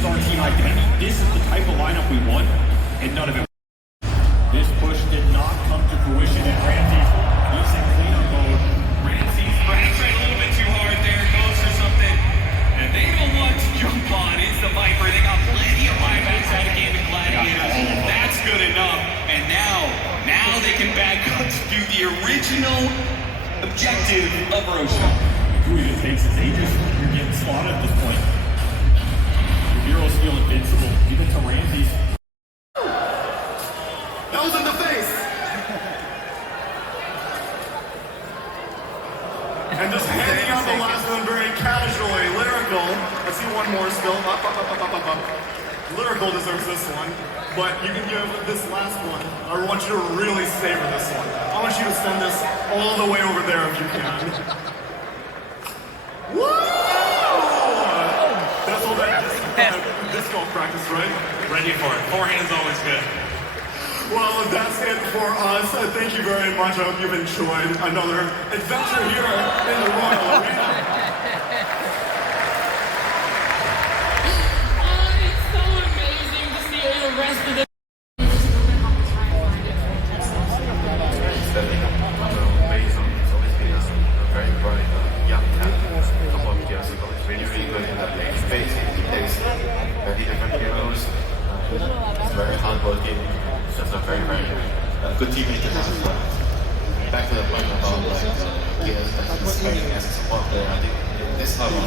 is our team identity. This is the type of lineup we want, and none of it. This push did not come to fruition, and Ramsey looks in cleanup mode. Ramsey's trying a little bit too hard there, goes for something. And they don't want to jump on. It's the Viper. They got plenty of buybacks out of Gaming Gladiators. That's good enough. And now they can back up to do the original objective of Roshan. Who even takes his ages? You're getting slaughtered at this point. Your heroes feel invincible, even to Ramsey's. That was in the face! And just handing out the last one very casually. Lyrical. I see one more still. Up. Lyrical deserves this one. But you can give this last one. I want you to really savor this one. I want you to send this all the way over there if you can. Woo! That's all that disc golf practice, right? Ready for it. Forehand's always good. Well, that's it for us. Thank you very much. I hope you've enjoyed another adventure here in the Royal Arena. It's so amazing to see the rest of the very bright young talent a couple of years ago. It's really, really good in the late phase. He takes very different heroes. It's very hardworking. It's just a very, very good teammate to have. Back to the point about gears that he's playing as a support player. I think in this type of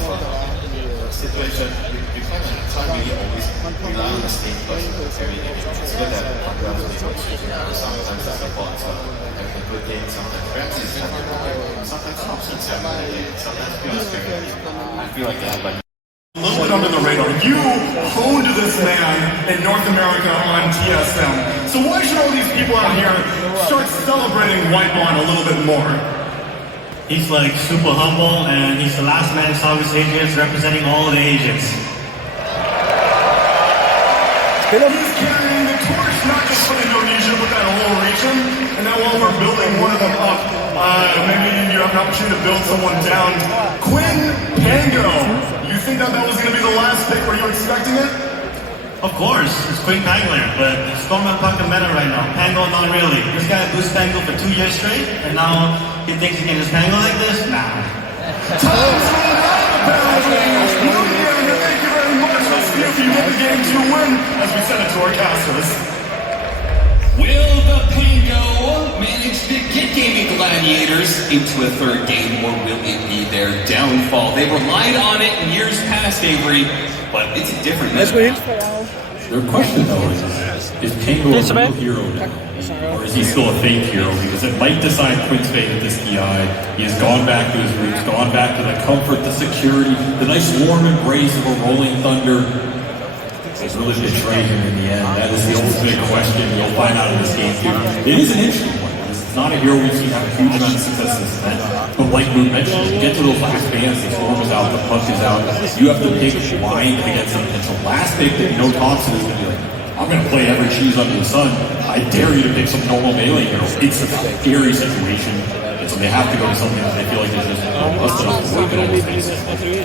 situation, you can't really always rely on the same person every game. It's good that Congrats is sometimes the support having a good game, sometimes Ramsey's having a good game, sometimes Thompson's having a good game, sometimes Bill's having a good game. I feel like they have like A little bit under the radar. You honed this man in North America on TSM. So why should all these people out here start celebrating Whitebond a little bit more? He's like super humble, and he's the last man in Southeast Asians representing all the Asians. He's carrying the torch not just for Indonesia, but that whole region. And now while we're building one of them up, maybe you have an opportunity to build someone down. Quinn Pango. You think that was going to be the last pick? Were you expecting it? Of course, it's Queen Pangler, but Stormman Puck meta right now. Pango, not really. This guy boosted Pango for 2 years straight, and now he thinks he can just Pango like this? Nah. Time's running out, apparently. Thank you very much. Let's see if you get the game to win as we send it to our casters. Will the Pango manage to get Gaming Gladiators into a third game, or will it be their downfall? They relied on it in years past, Avery, but it's a different meta. Their question though is Pango a real hero now? Or is he still a fake hero? Because it might decide Quinn's fate at this DI. He has gone back to his roots, gone back to the comfort, the security, the nice warm embrace of a rolling thunder. It's really betrayed him in the end. That is the ultimate question you'll find out in this game too. It is an interesting one. It's not a hero we've seen have a huge amount of success this event. But like Moon mentioned, you get to those last bands, the storm is out, the puck is out. You have to pick blind against them. And the last pick that you know Thompson is going to be like, I'm going to play every cheese under the sun. I dare you to pick some normal melee heroes. It's a scary situation. And so they have to go to something that they feel like is just busted up to work in all those bases.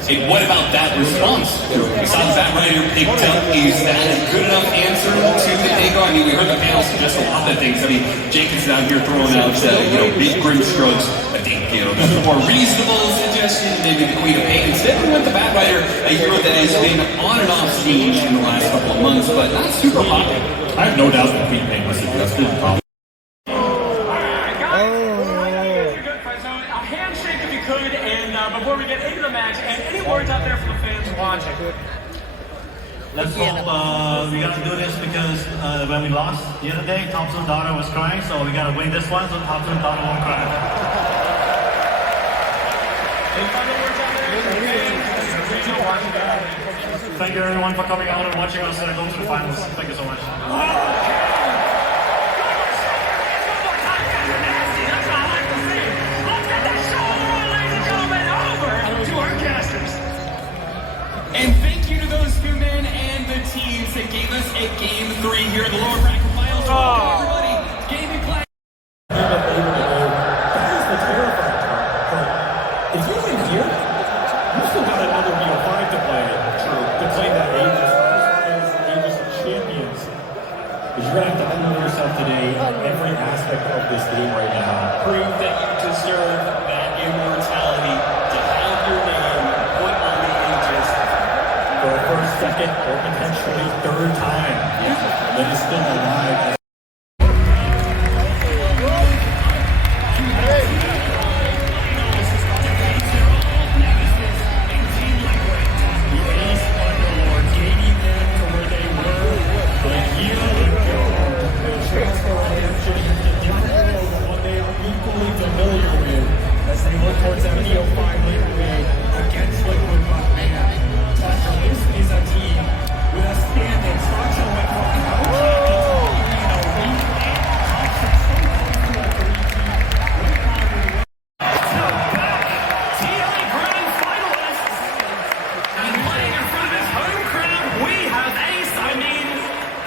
And what about that response? Besides that Rider picked up, is that a good enough answer to the Pango? I mean, we heard the panel suggest a lot of things. I mean, Jacob's out here throwing out, big grim strokes. I think, there's a more reasonable suggestion, maybe the Queen of Pain. Instead, we went the Bat Rider, a hero that has been on and off stage in the last couple of months, but not super popular. I have no doubt that Queen Pain was suggested. Before we get into the match, and any words out there for the fans watching? Let's hope we got to do this because when we lost the other day, Thompson's daughter was crying, so we got to win this one so Thompson's daughter won't cry. Any final words out there? Thank you everyone for coming out and watching us go to the finals. Thank you so much. And thank you to those two men and the teams that gave us a Game 3 here in the lower bracket finals. Everybody, Gaming Gladiators. That is the terrifying part. If you're in here, you still got another 5 to play. True. To play that 8. for a first, second, or potentially third time. That is still alive.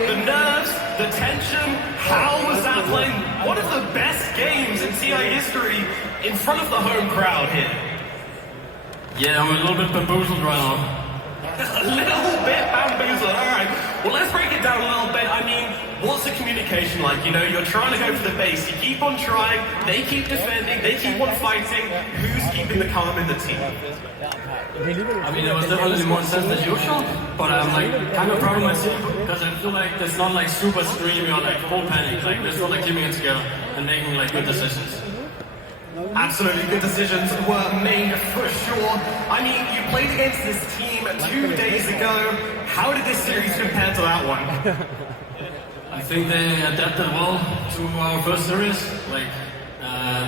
The nerves, the tension, how was that playing one of the best games in TI history in front of the home crowd here? Yeah, I'm a little bit bamboozled right now. A little bit bamboozled, alright. Well, let's break it down a little bit. I mean, what's the communication like? You know, you're trying to go for the base, you keep on trying, they keep defending, they keep on fighting. Who's keeping the calm in the team? I mean, it was definitely more intense than usual, but I'm like kind of proud of my team because I feel like it's not like super screamy or like full panic. Like we're still like keeping it together and making like good decisions. Absolutely, good decisions were made for sure. I mean, you played against this team 2 days ago. How did this series compare to that one? I think they adapted well to our first series. Like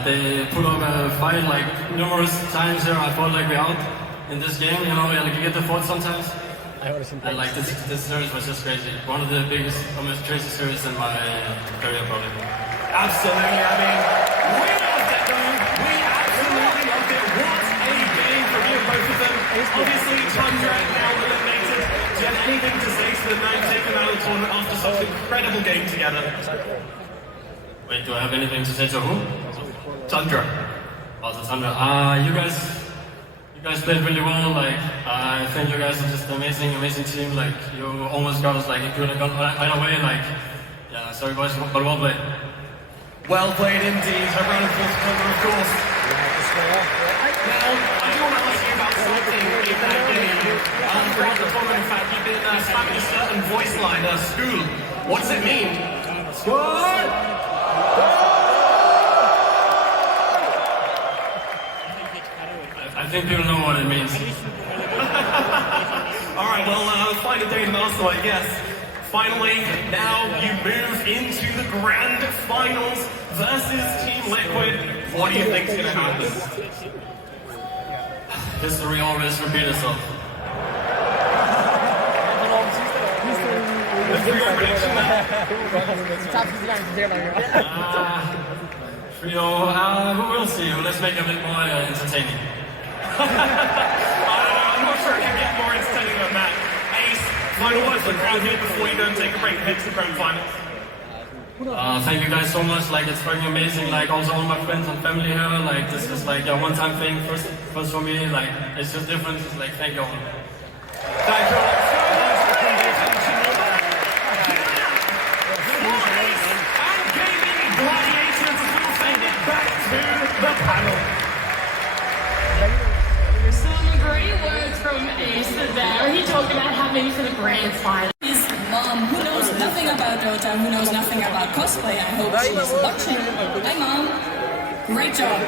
they put up a fight like numerous times here. I felt like we're out in this game, you know, like you get the fault sometimes. And like this series was just crazy. One of the biggest, most crazy series in my career probably. Absolutely, I mean, we loved it though. We absolutely loved it. What a game from you, both of them. Obviously, Tundra now eliminated. Do you have anything to say to the man taken out of the tournament after such an incredible game together? Wait, do I have anything to say to who? Tundra. Oh, to Tundra. You guys played really well. Like, I think you guys are just amazing team. Like, you almost got us like a good gun either way. Like, yeah, sorry boys, but well played. Well played indeed. A round of applause for Tundra, of course. Now, I do want to ask you about something in that game. Throughout the tournament, in fact, you've been spamming a certain voice line, school. What does it mean? School! I think people know what it means. Alright, well, find a day to master, I guess. Finally, now you move into the grand finals versus Team Liquid. What do you think is going to happen? History always repeats itself. What's your prediction now? We will see. Let's make it a bit more entertaining. I don't know, I'm not sure it can get more entertaining than that. Ace, final words for the crowd here before you go and take a break and head to the grand finals. Thank you guys so much. Like, it's fucking amazing. Like, also all my friends and family here. Like, this is like a one-time thing first for me. Like, it's just different. It's like, thank you all. Thank you all so much. Ace and Gaming Gladiators will send it back to the panel. Some great words from Ace there. He talked about having for the grand final. His mom, who knows nothing about Dota, who knows nothing about cosplay. I hope she's watching. Hi, Mom. Great job.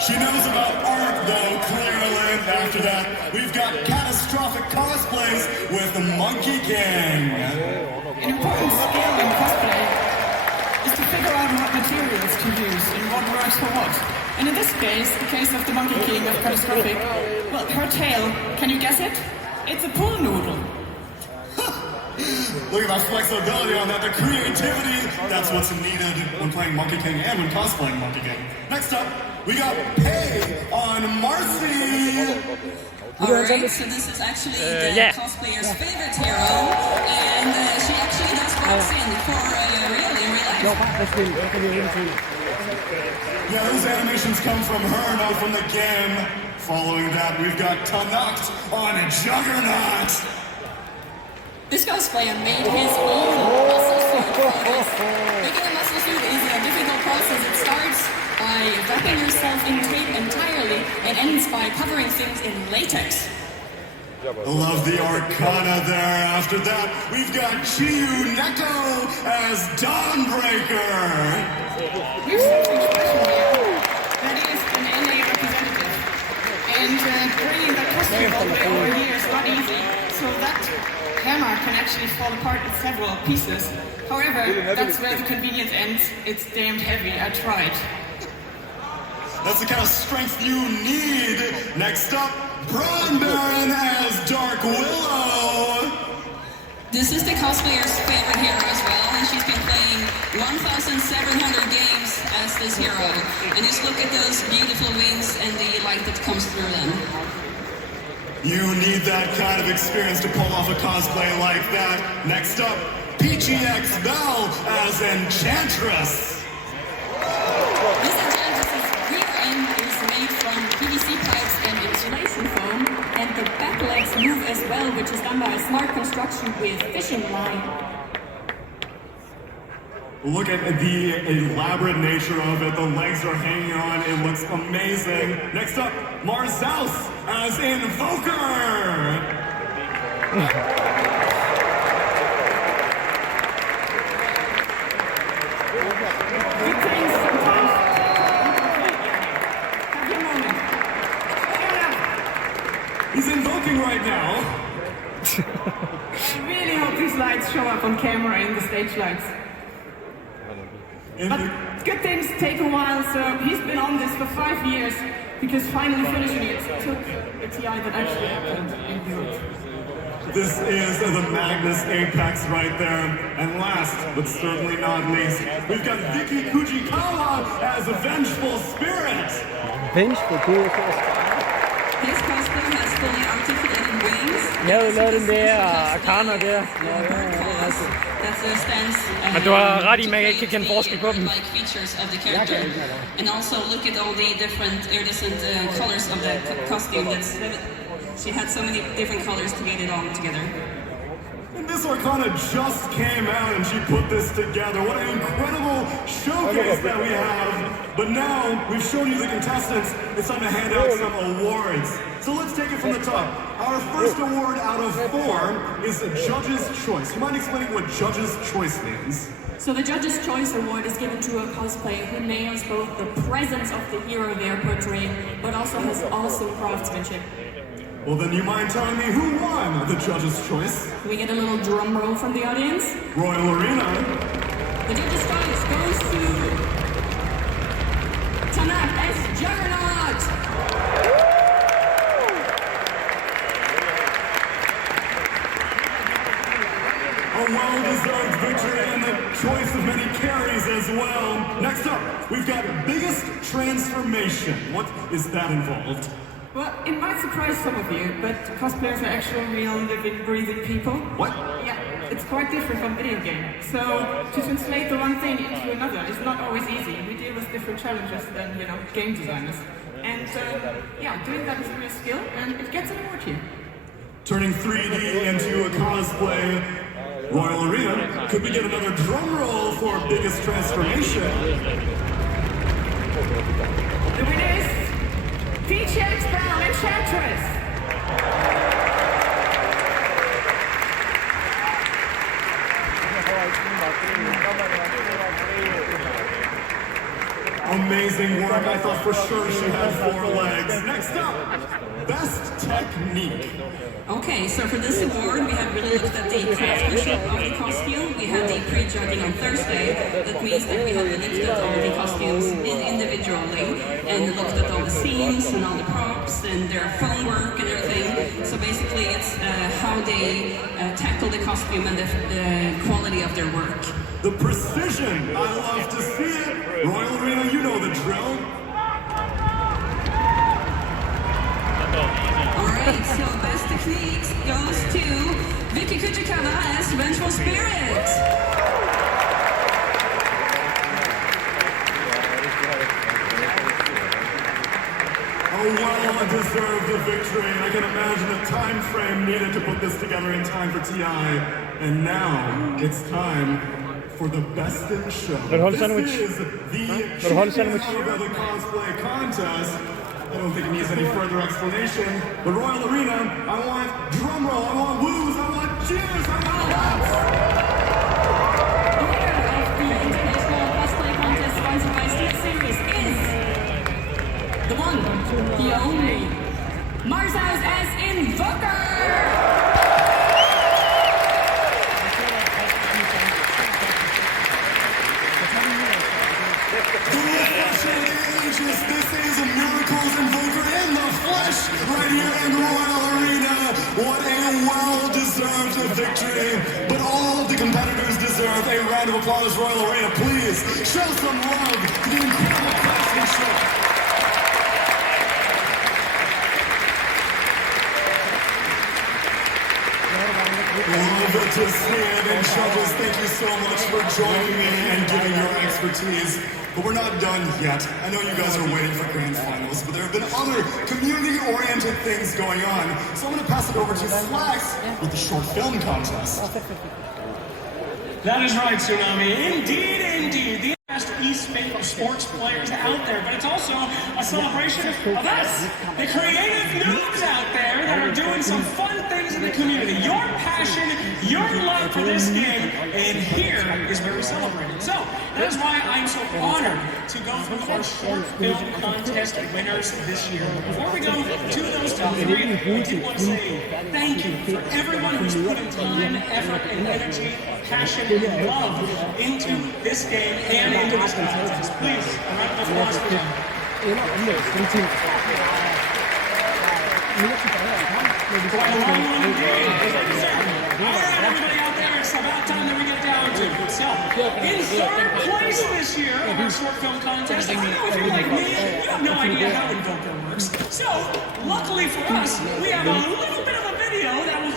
She knows about art, though, clearly. After that, we've got catastrophic cosplays with the Monkey King. An important skill in cosplay is to figure out what materials to use and what works for what. And in this case, the case of the Monkey King of Catastrophic, well, her tail, can you guess it? It's a pool noodle. Look at that flexibility on that, the creativity. That's what's needed when playing Monkey King and when cosplaying Monkey King. Next up, we got Pay on Marcy. Alright, so this is actually the cosplayer's favorite hero, and she actually does boxing for real in real life. Yeah, those animations come from her, not from the game. Following that, we've got Tanacht on Juggernaut. This cosplayer made his own muscle suit for this. Making a muscle suit is a difficult process. It starts by wrapping yourself in tape entirely and ends by covering things in latex. Love the Arcana there. After that, we've got Chiyu Neko as Dawnbreaker. Here's something special here. That is an NA representative. And bringing that costume all the way over here is not easy. So that hammer can actually fall apart in several pieces. However, that's where the convenience ends. It's damned heavy. I tried. That's the kind of strength you need. Next up, Braun Baron as Dark Willow. This is the cosplayer's favorite hero as well, and she's been playing 1,700 games as this hero. And just look at those beautiful wings and the light that comes through them. You need that kind of experience to pull off a cosplay like that. Next up, Peachy X Bell as Enchantress. This Enchantress's rear end is made from PVC pipes and insulation foam, and the back legs move as well, which is done by a smart construction with fishing line. Look at the elaborate nature of it. The legs are hanging on. It looks amazing. Next up, Marzaus as Invoker. He's invoking right now. I really hope these lights show up on camera in the stage lights. But good things take a while, so he's been on this for 5 years, because finally finishing it took a TI that actually happened in Europe. This is the Magnus Apex right there. And last, but certainly not least, we've got Vicky Kujikawa as a Vengeful Spirit. Vengeful Spirit. This cosplay has fully articulated wings. Ja, den der Arcana der. That's their stance. Men du har ret i, man ikke kan kende forskel på dem. Like features of the character, and also look at all the different iridescent colors of the costume. She had so many different colors to get it all together. And this Arcana just came out and she put this together. What an incredible showcase that we have. But now we've shown you the contestants. It's time to hand out some awards. So let's take it from the top. Our first award out of 4 is a Judge's Choice. You mind explaining what Judge's Choice means? So the Judge's Choice Award is given to a cosplayer who nails both the presence of the hero they're portraying, but also has awesome craftsmanship. Well, then you mind telling me who won the Judge's Choice? Can we get a little drum roll from the audience? Royal Arena. The Judge's Choice goes to Tanak as Juggernaut. A well-deserved victory and the choice of many carries as well. Next up, we've got Biggest Transformation. What is that involved? Well, it might surprise some of you, but cosplayers are actual real living, breathing people. What? Yeah, it's quite different from video game. So to translate the one thing into another is not always easy. We deal with different challenges than, game designers. And yeah, doing that is a real skill, and it gets an award here. Turning 3D into a cosplay. Royal Arena, could we get another drum roll for Biggest Transformation? The winner is Peachy X Bell, Enchantress. Amazing work. I thought for sure she had 4 legs. Next up, Best Technique. Okay, so for this award, we have really looked at the craftsmanship of the costume. We had the pre-judging on Thursday. That means that we have looked at all the costumes individually and looked at all the scenes and all the props and their phone work and everything. So basically, it's how they tackle the costume and the quality of their work. The precision! I love to see it! Royal Arena, you know the drill. Alright, so Best Techniques goes to Vicky Kujikawa as Vengeful Spirit. A well-deserved victory. I can imagine the time frame needed to put this together in time for TI. And now, it's time for the Best in Show. This is the champion of the cosplay contest. I don't think it needs any further explanation. The Royal Arena, I want drum roll, I want woos, I want cheers, I want laps. The International Cosplay Contest sponsored by SteelSeries is the one, the only, Marzows as Invoker! This is a Miracles Invoker in the flesh right here in the Royal Arena. What a well-deserved victory. But all of the competitors deserve a round of applause. Royal Arena, please show some love to the incredible craftsmanship. Love to see it. And Chubbs, thank you so much for joining me and giving your expertise. But we're not done yet. I know you guys are waiting for grand finals, but there have been other community-oriented things going on. So I'm going to pass it over to Slacks with the short film contest. That is right, Tsunami. Indeed, indeed. The best esports players out there, but it's also a celebration of us, the creative noobs out there that are doing some fun things in the community. Your passion, your love for this game, and here is where we celebrate it. So, that is why I'm so honored to go through our short film contest winners this year. Before we go to those top three, I did want to say thank you for everyone who's put in time, effort, and energy, passion, and love into this game and into this contest. Please, a round of applause for them. Quite a long one indeed. All right, everybody out there, it's about time that we get down to it. So, in third place this year of our short film contest, I know if you're like me, you have no idea how Invoker works. So, luckily for us, we have a little bit of a video that will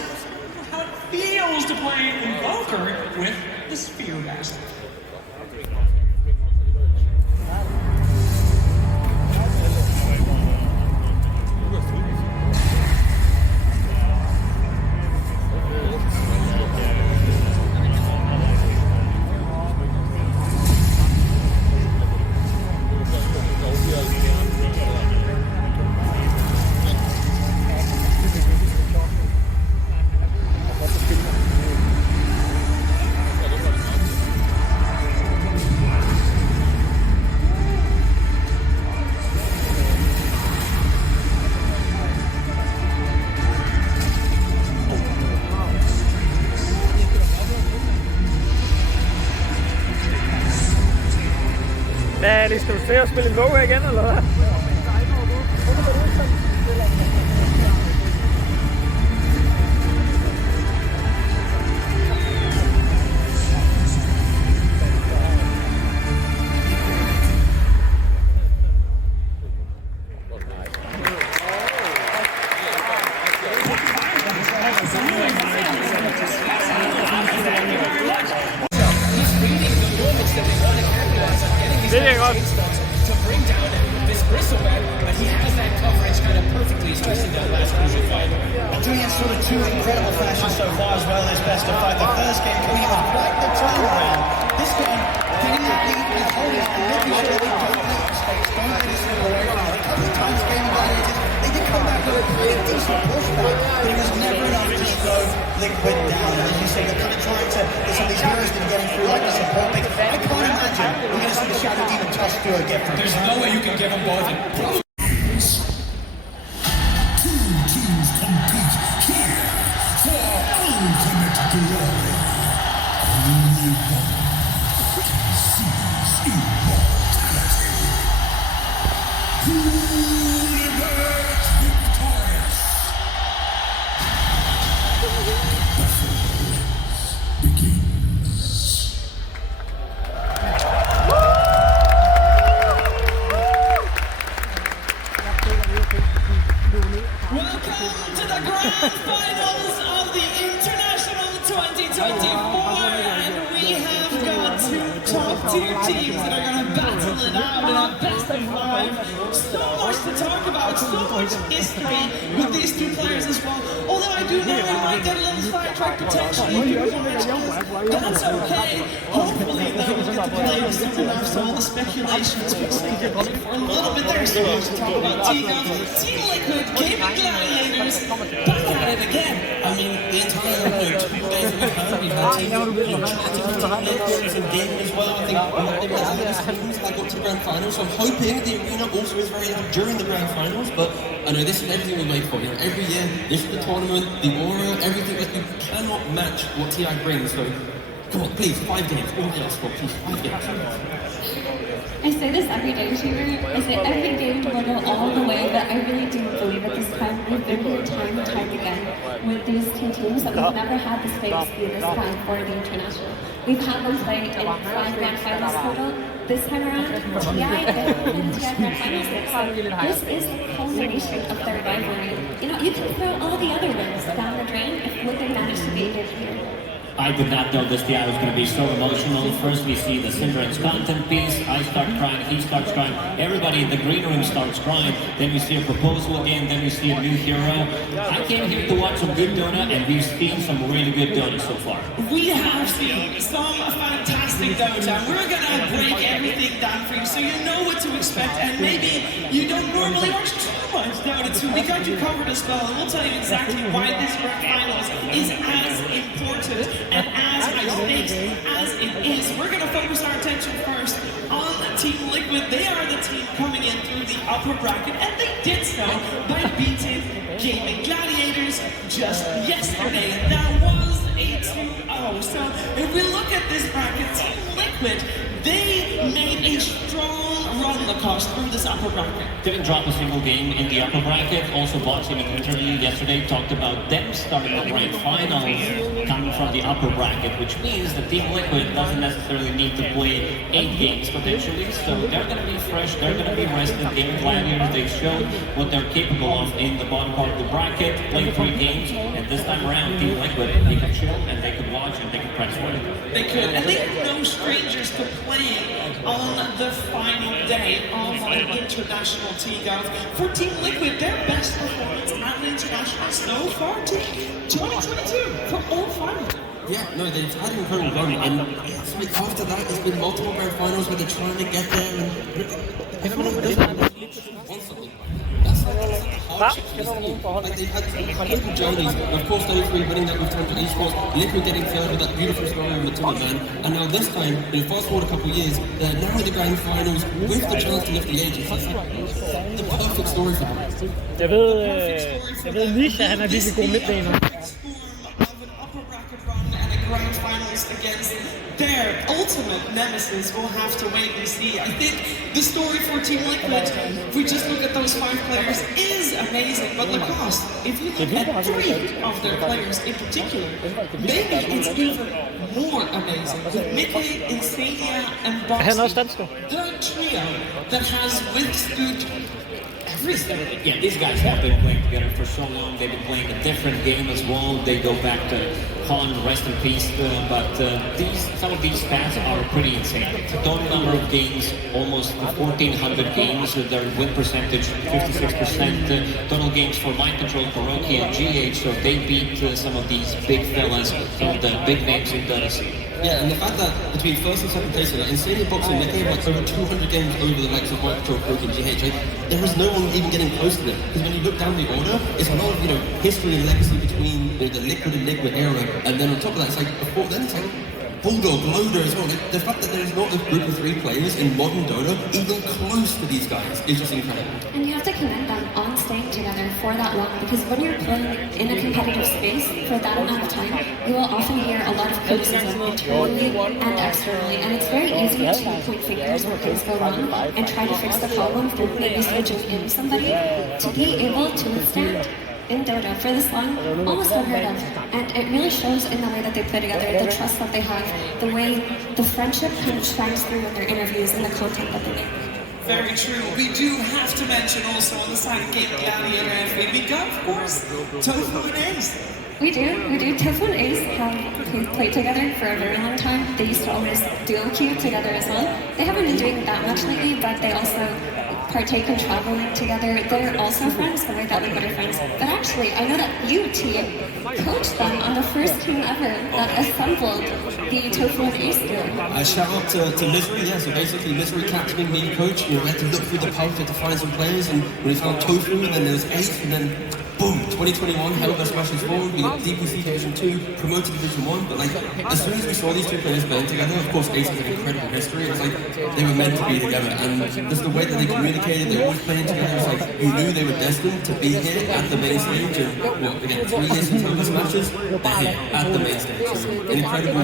how it feels to play Invoker with the Sphere Master. Hvad er det? Skal du se at spille en Invoker igen, eller hvad? Det er godt. To bring down this Bristleback, but he has that coverage kind of perfectly, especially that last crucial fight. Doing it sort of two incredible fashions so far as well as best of five. The first game coming with quite the turnaround. This game getting that lead with Hollis and making sure they don't make mistakes, don't let it slip away from them. A couple of times game violated, they did come back with a pretty decent pushback, but it was never enough to slow Liquid down. And as you say, they're kind of trying to, there's some of these heroes that are getting through like the support pick. I can't imagine we're going to see the Shadow Demon Tusk through again. There's no way you can give them both. Welcome to the grand finals of the International 2024, and we have in our best of 5. So much to talk about, so much history with these two players as well. Although I do know we might get a little sidetracked potentially. That's okay. Hopefully though we'll get the players soon enough so all the speculations will stay for a little bit. There's so much to talk about. Team Liquid, Gaming Gladiators, back at it again. I mean, the entire 2 days that we've had Team Liquid and Gaming as well. I think they've got these teams that got to the grand finals. So I'm hoping the arena also is very loud during the grand finals. But I know this is everything we wait for. You know, every year, this is the tournament, the aura, everything that you cannot match what TI brings. So come on, please, 5 games. All else for please, 5 games. I say this every day, Taylor. I say every game will go all the way, but I really do believe at this time we've been here time and time again with these two teams that we've never had the space be this time for the international. We've had them play in 5 grand finals total. This time around, TI, they're in the TI grand finals. So this is the culmination of their rivalry. You know, you can throw all the other wins down the drain if Liquid managed to beat it here. I did not know this TI was going to be so emotional. First we see the Synderex content piece. I start crying, he starts crying. Everybody in the green room starts crying. Then we see a proposal again, then we see a new hero. I came here to watch some good Dota, and we've seen some really good Dota so far. We have seen some fantastic Dota. We're going to break everything down for you so you know what to expect, and maybe you don't normally watch too much Dota 2. We got you covered as well, and we'll tell you exactly why this grand finals is as important and as high stakes as it is. We're going to focus our attention first on Team Liquid. They are the team coming in through the upper bracket, and they did so by beating Gaming Gladiators just yesterday. That was a 2-0. So if we look at this bracket, Team Liquid, they made a strong run across through this upper bracket. Didn't drop a single game in the upper bracket. Also watched him in an interview yesterday, talked about them starting the grand finals coming from the upper bracket, which means that Team Liquid doesn't necessarily need to play 8 games potentially, so they're going to be fresh, they're going to be rested. Gaming Gladiators, they showed what they're capable of in the bottom part of the bracket, played 3 games, and this time around Team Liquid, they could chill and they could watch and they could press for it. They could, and they are no strangers to playing on the final day of an international TGOF. For Team Liquid, their best performance at the international so far to 2022 for all 5. Yeah, no, they've had an incredible run, and after that, there's been multiple grand finals where they're trying to get there, and everyone wants something. That's like a hardship for this team. Like, they've had incredible journeys. Of course, those 3 winning that we've talked about esports, Liquid getting third with that beautiful story of Matilda Man, and now this time, fast forward a couple of years, they're now in the grand finals with the chance to lift the ages. It's like the perfect story for them. Jeg ved Nisha, han er virkelig god midtbaner. Grand finals against their ultimate nemesis. We'll have to wait and see. I think the story for Team Liquid, if we just look at those 5 players, is amazing. But Lacoste, if you look at 3 of their players in particular, maybe it's even more amazing. With Mickey, Insania, and Boxy, the trio that has withstood everything. Yeah, these guys have been playing together for so long. They've been playing a different game as well. They go back to Han, rest in peace. But some of these stats are pretty insane. The total number of games, almost 1,400 games. Their win percentage, 56%. Total games for Mind Control, Kuroki, and GH. So they beat some of these big fellas, some of the big names in Dota scene. Yeah, and the fact that between first and second place, like Insania, Boxing, they have like over 200 games over the likes of Mind Control, Kuroki, and GH. Like, there is no one even getting close to them. Because when you look down the order, it's a lot of, history and legacy between the Liquid and Liquid era, and then on top of that, it's like, before then, it's like Bulldog, Loader as well. Like, the fact that there's not a group of 3 players in modern Dota even close to these guys is just incredible. And you have to commend them on staying together for that long, because when you're playing in a competitive space for that amount of time, you will often hear a lot of criticism internally and externally, and it's very easy to point fingers when things go wrong and try to fix the problem through maybe switching in somebody. To be able to withstand in Dota for this long, almost unheard of. And it really shows in the way that they play together, the trust that they have, the way the friendship kind of shines through in their interviews and the content that they make. Very true. We do have to mention also on the side of Gaming Gladiator, we got, of course, Tofu and Ace. We do. Tofu and Ace have played together for a very long time. They used to always duo queue together as well. They haven't been doing that much lately, but they also partake in traveling together. They're also friends, the way that Liquid are friends. But actually, I know that you, T, coached them on the first team ever that assembled the Tofu and Ace duo. Shout out to Misery, yeah, so basically Misery captaining me, coach, we had to look through the pouch to find some players, and when we found Tofu, and then there was Ace, and then boom, 2021, Helga smashes forward, we got DPC Division 2, promoted to Division 1, but like, as soon as we saw these two players playing together, of course Ace has an incredible history, it's like, they were meant to be together, and just the way that they communicated, they were always playing together, it's like, you knew they were destined to be here at the main stage, and well, again, 3 years since Helga smashes, they're here, at the main stage, so an incredible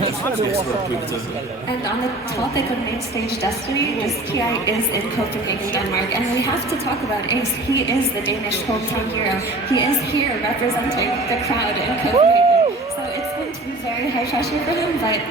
And on the topic of main stage destiny, this TI is in Copenhagen, Denmark, and we have to talk about Ace. He is the Danish hometown hero. He is here representing the crowd in Copenhagen. So it's going to be very high pressure for him, but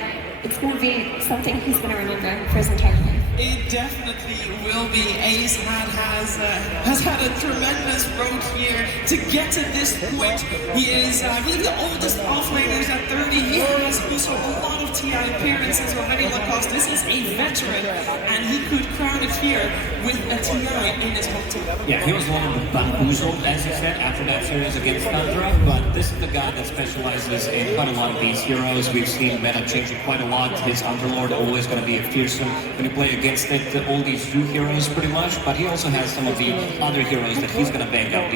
it's going to be something he's going to remember for his entire life. It definitely will be. Ace has had a tremendous road here to get to this point. He is, I believe, the oldest offlaners at 30. He has also a lot of TI appearances already. Lacoste, this is a veteran, and he could crown it here with a TI in his hometown. Yeah, he was one of the bamboozled, as you said, after that series against Thundra, but this is the guy that specializes in quite a lot of these heroes. We've seen meta changing quite a lot. His Underlord always going to be a fearsome when you play against all these two heroes pretty much, but he also has some of the other heroes that he's going to bang out.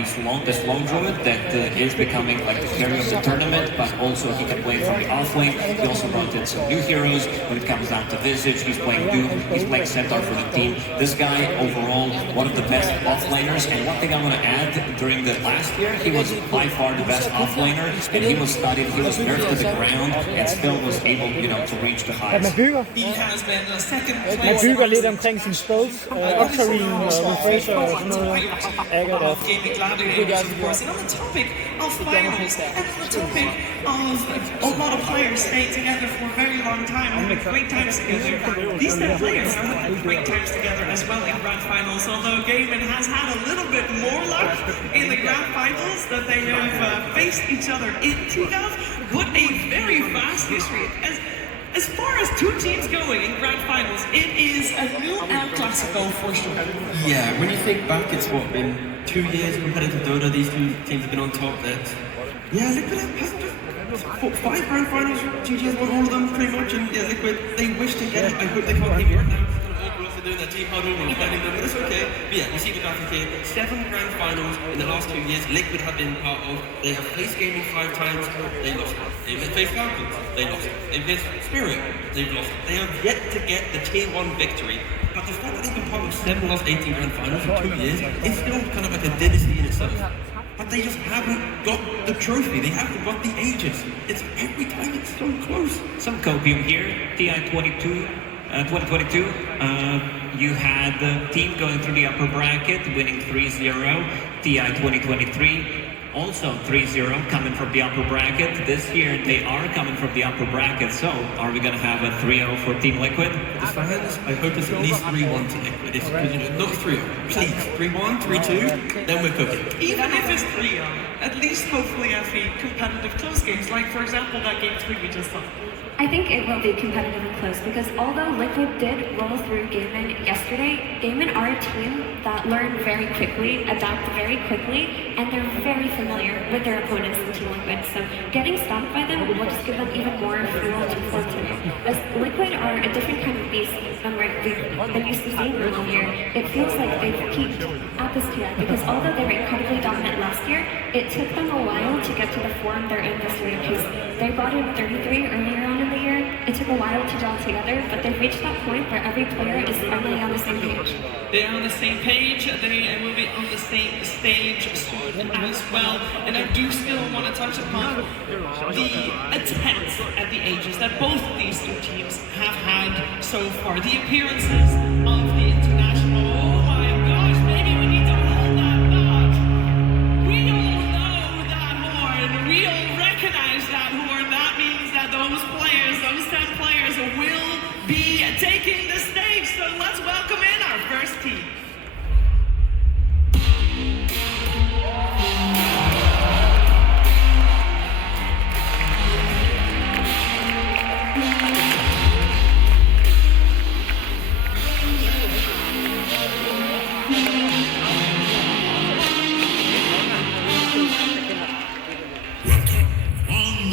This long druid that is becoming like the carry of the tournament, but also he can play from the offlane. He also brought in some new heroes. When it comes down to Visage, he's playing Doom, he's playing Centaur for the team. This guy, overall, one of the best offlaners, and one thing I want to add, during the last year, he was by far the best offlaner, and he was studied, he was nerfed to the ground, and still was able, to reach the highs. He has been a second Man bygger lidt omkring sine spells, Octarine og Refresher og sådan noget. Gaming gladiators, of course, and on the topic of finals, and on the topic of a lot of players staying together for a very long time, having great times together. These 10 players are having great times together as well in grand finals, although Gaimin has had a little bit more luck in the grand finals that they have faced each other in TGAF. What a very fast history. As far as two teams going in grand finals, it is a new El Clasico for sure. Yeah, when you think back, it's been 2 years compared to Dota, these two teams have been on top there. Yeah, Liquid has 5 grand finals, GG's won all of them pretty much, and yeah, Liquid, they wish to get it. I hope they can't keep it right now. They're doing that team huddle and planning them, but it's okay. But yeah, we see the graphic here. 7 grand finals in the last 2 years, Liquid have been part of. They have faced gaming 5 times, they lost. They've faced Falcons, they lost. They've faced Spirit, they've lost. They have yet to get the tier 1 victory. But the fact that they've been part of 7 last 18 grand finals in 2 years, it's still kind of like a dynasty in itself. But they just haven't got the trophy, they haven't got the ages. It's every time it's so close. Some copium here, TI 2022, you had the team going through the upper bracket, winning 3-0. TI 2023, also 3-0, coming from the upper bracket. This year, they are coming from the upper bracket, so are we going to have a 3-0 for Team Liquid? The fans, I hope it's at least 3-1 to Liquid. If, not 3-0, please. 3-1, 3-2, then we're cooking. Even if it's 3-0, at least hopefully at the competitive close games, like for example that game 3 we just saw. I think it will be competitive and close because although Liquid did roll through Gaimin yesterday, Gaimin are a team that learn very quickly, adapt very quickly, and they're very familiar with their opponents in Team Liquid. So getting stopped by them will just give them even more fuel to form today. As Liquid are a different kind of beast than we've been used to seeing them all year, it feels like they've peaked at this tier because although they were incredibly dominant last year, it took them a while to get to the form they're in this year because they brought in 33 earlier on in the year. It took a while to gel together, but they've reached that point where every player is finally on the same page. They're on the same page, they will be on the same stage soon as well. And I do still want to touch upon the attempts at the ages that both of these two teams have had so far. The appearances of the international, oh my gosh, maybe we need to hold that back. We all know that horn, we all recognize that horn. That means that those 10 players will be taking the stage. So let's welcome in our first team. On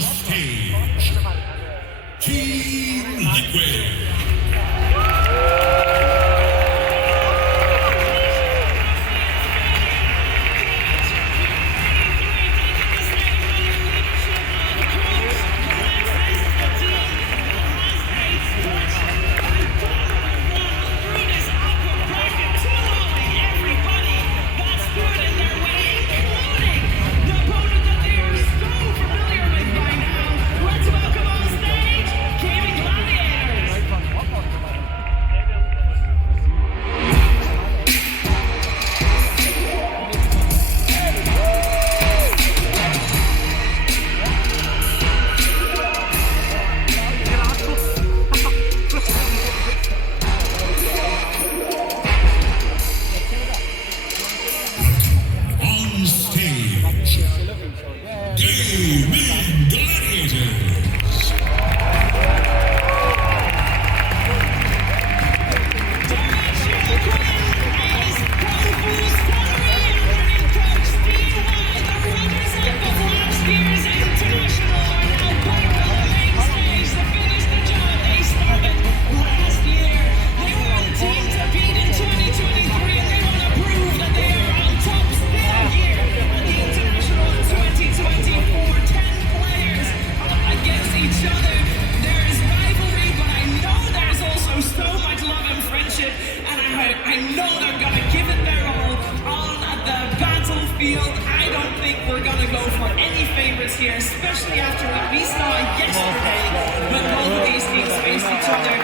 stage, Team Liquid. On stage, Gaming Gladiators. I know they're gonna give it their all on the battlefield. I don't think we're gonna go for any favorites here, especially after what we saw yesterday when both of these teams faced each other.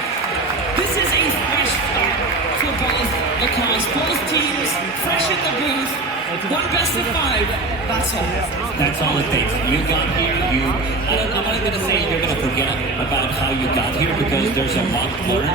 This is a fresh start for both because both teams fresh in the booth. One best of 5. That's all. That's all it takes. You got here. I'm not going to say you're going to forget about how you got here because there's a lot more.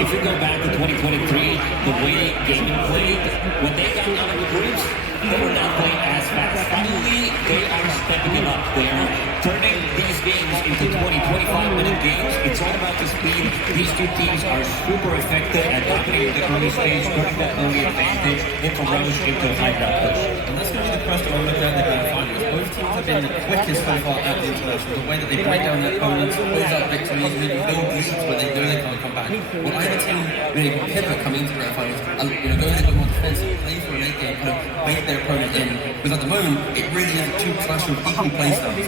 If you go back to 2023, the way gaming played, when they got out of the groups, they were not playing as fast. Finally, they are stepping it up. They are turning these games into 25-minute games. It's all about the speed. These two teams are super effective at dominating the early stage, turning that early advantage into rush, into a high-ground push. And that's going to be the first one look at the grand finals. Both teams have been the quickest so far at the international. The way that they break down their opponents, close out victories, maybe build leads where they know they can't come back. Will either team maybe pivot coming into grand finals, go a little bit more defensive, play for a late game, kind of bait their opponent in? Because at the moment, it really is two clash of equal play styles.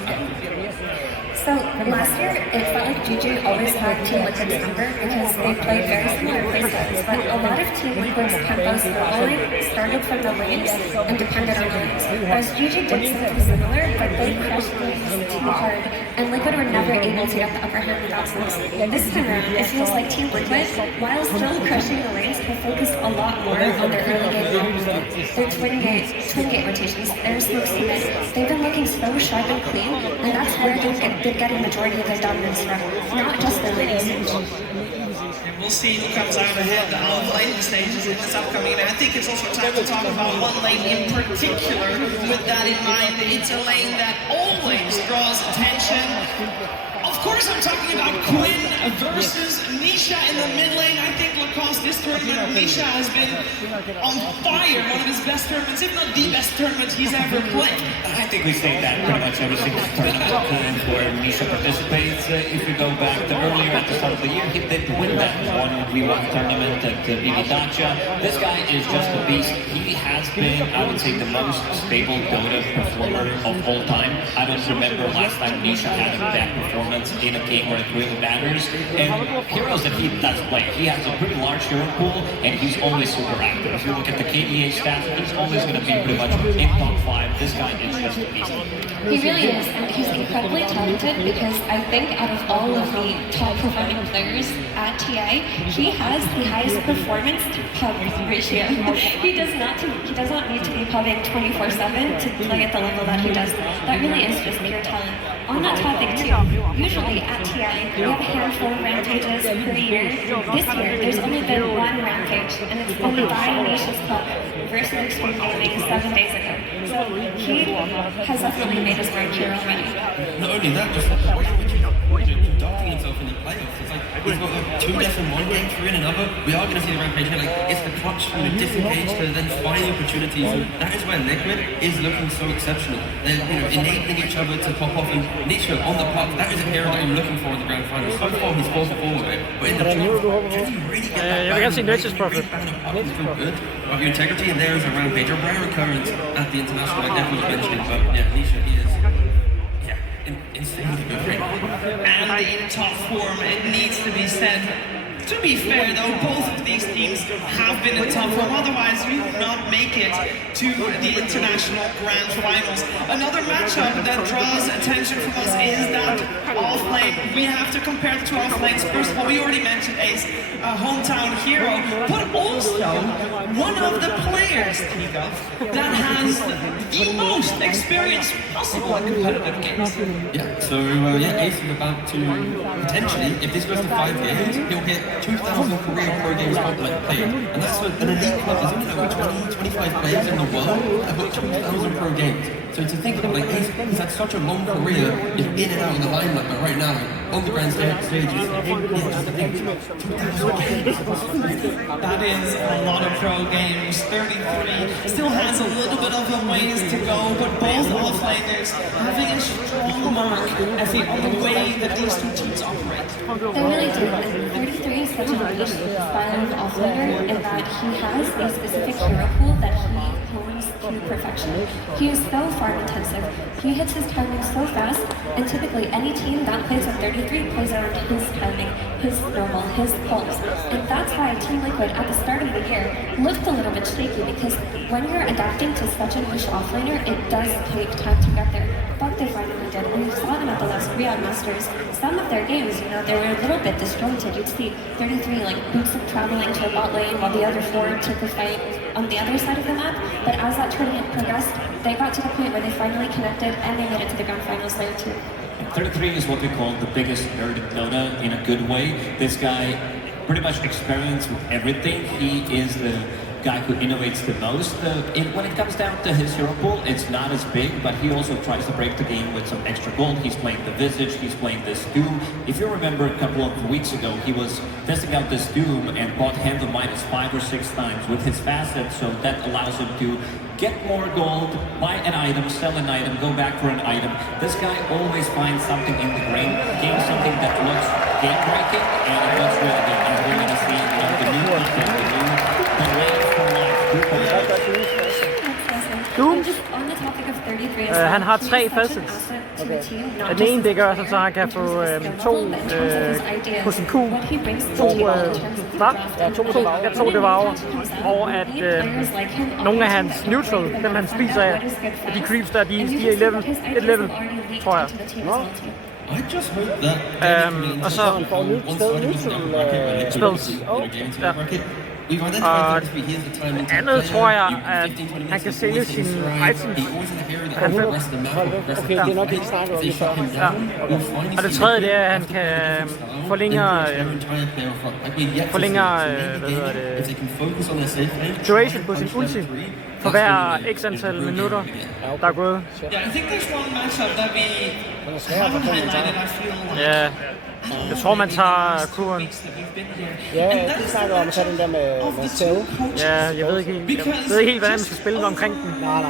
So last year, it felt like GG always had Team Liquid's number because they played very similar playstyles, but a lot of Team Liquid's tempos normally started from the lanes and depended on lanes, whereas GG did something similar, but they crushed lanes too hard, and Liquid were never able to get the upper hand without smokes. This time around, it feels like Team Liquid, while still crushing the lanes, have focused a lot more on their early game, their twin gate rotations, their smoke sequence. They've been looking so sharp and clean, and that's where they've been getting majority of their dominance from, not just their laning stage. We'll see who comes out ahead of laning stages in this upcoming event. I think it's also time to talk about one lane in particular. With that in mind, it's a lane that always draws attention. Of course, I'm talking about Quinn versus Nisha in the mid lane. I think Lacoste this tournament, Nisha has been on fire. One of his best tournaments, if not the best tournament he's ever played. I think we say that pretty much every single tournament where Nisha participates. If you go back to earlier at the start of the year, he did win that 1v1 tournament at BB Dacha. This guy is just a beast. He has been, I would say, the most stable Dota performer of all time. I don't remember last time Nisha had a bad performance in a game where it really matters. And heroes that he does play, he has a pretty large hero pool, and he's always super active. If you look at the KDA stats, he's always going to be pretty much in top 5. This guy is just a beast. He really is, and he's incredibly talented because I think out of all of the top performing players at TA, he has the highest performance to pub ratio. He does not need to be pubbing 24/7 to play at the level that he does. That really is just pure talent. On that topic too, usually at TA, we have a handful of rampages per year. This year, there's only been one rampage, and it's only by Nisha's pub versus Extreme Gaming 7 days ago. So he has definitely made his mark here already. Not only that, just the way in which he's conducting himself in the playoffs. he's got like 2 deaths in one game, 3 in another. We are going to see the Rampage here. Like, it's the clutch, disengage to then find opportunities. And that is where Liquid is looking so exceptional. They're enabling each other to pop off. And Nisha on the puck, that is a hero that I'm looking for in the grand final. So far, he's 4 for 4 with it. But in the can you really get that Jeg vil gerne se Nurses Profit. Good of your integrity, and there is a Rampage, a rare occurrence at the international, like Neville was mentioning. But yeah, Nisha, he is insanely good. And in top form, it needs to be said. To be fair though, both of these teams have been in top form, otherwise you would not make it to the international grand finals. Another matchup that draws attention from us is that Offlane. We have to compare the two Offlanes. First of all, we already mentioned Ace, a hometown hero, but also one of the players, Tiga, that has the most experience possible in competitive games. Yeah, so Ace is about to potentially, if this goes to 5 games, he'll hit 2,000 career pro games played. And that's an elite club. There's only like 20, 25 players in the world that have got 2,000 pro games. So to think about like Ace, he's had such a long career in and out of the limelight, but right now, on the grand stages, that is a lot of pro games. 33 still has a little bit of a ways to go, but both offliners having a strong mark on the way that these two teams operate. They really do. And 33 is such a niche style of offlaner in that he has a specific hero pool that he hones to perfection. He is so farm intensive. He hits his timing so fast, and typically any team that plays with 33 plays around his timing, his normal, his pulse. And that's why Team Liquid at the start of the year looked a little bit shaky, because when you're adapting to such a niche offlaner, it does take time to get there. But they finally did. And we saw them at the last Riyadh Masters. Some of their games, they were a little bit disjointed. You'd see 33 like boots of traveling to a bot lane while the other 4 took a fight on the other side of the map. But as that tournament progressed, they got to the point where they finally connected and they made it to the grand finals there too. 33 is what we call the biggest nerd in Dota in a good way. This guy pretty much experiments with everything. He is the guy who innovates the most. When it comes down to his hero pool, it's not as big, but he also tries to break the game with some extra gold. He's playing the Visage, he's playing this Doom. If you remember a couple of weeks ago, he was testing out this Doom and bought handle minus 5 or 6 times with his facet, so that allows him to get more gold, buy an item, sell an item, go back for an item. This guy always finds something in the game, something that looks game-breaking, and it looks really good. And we're going to see the new content, the Lane for Life 2.0. Doom? On the topic of 33, Han har 3 facets. Den ene, det gør så han kan få 2 på sin Q, 2 devour, og at nogle af hans neutral, dem han spiser af, de creeps der, de er et level, tror jeg. Og så spells. Ja. Og andet tror jeg, at han kan sælge sine items. Okay, det er nok det, vi snakker om lige før. Ja. Og det tredje, det er, at han kan forlængere duration på sin ulti for hver x antal minutter, der er gået. Yeah, I think there's one matchup that we haven't highlighted, I feel. Ja, jeg tror, man tager kuren. Ja, vi snakker om at tage den der med Teo. Ja, jeg ved ikke helt, hvordan man skal spille den omkring den. Nej,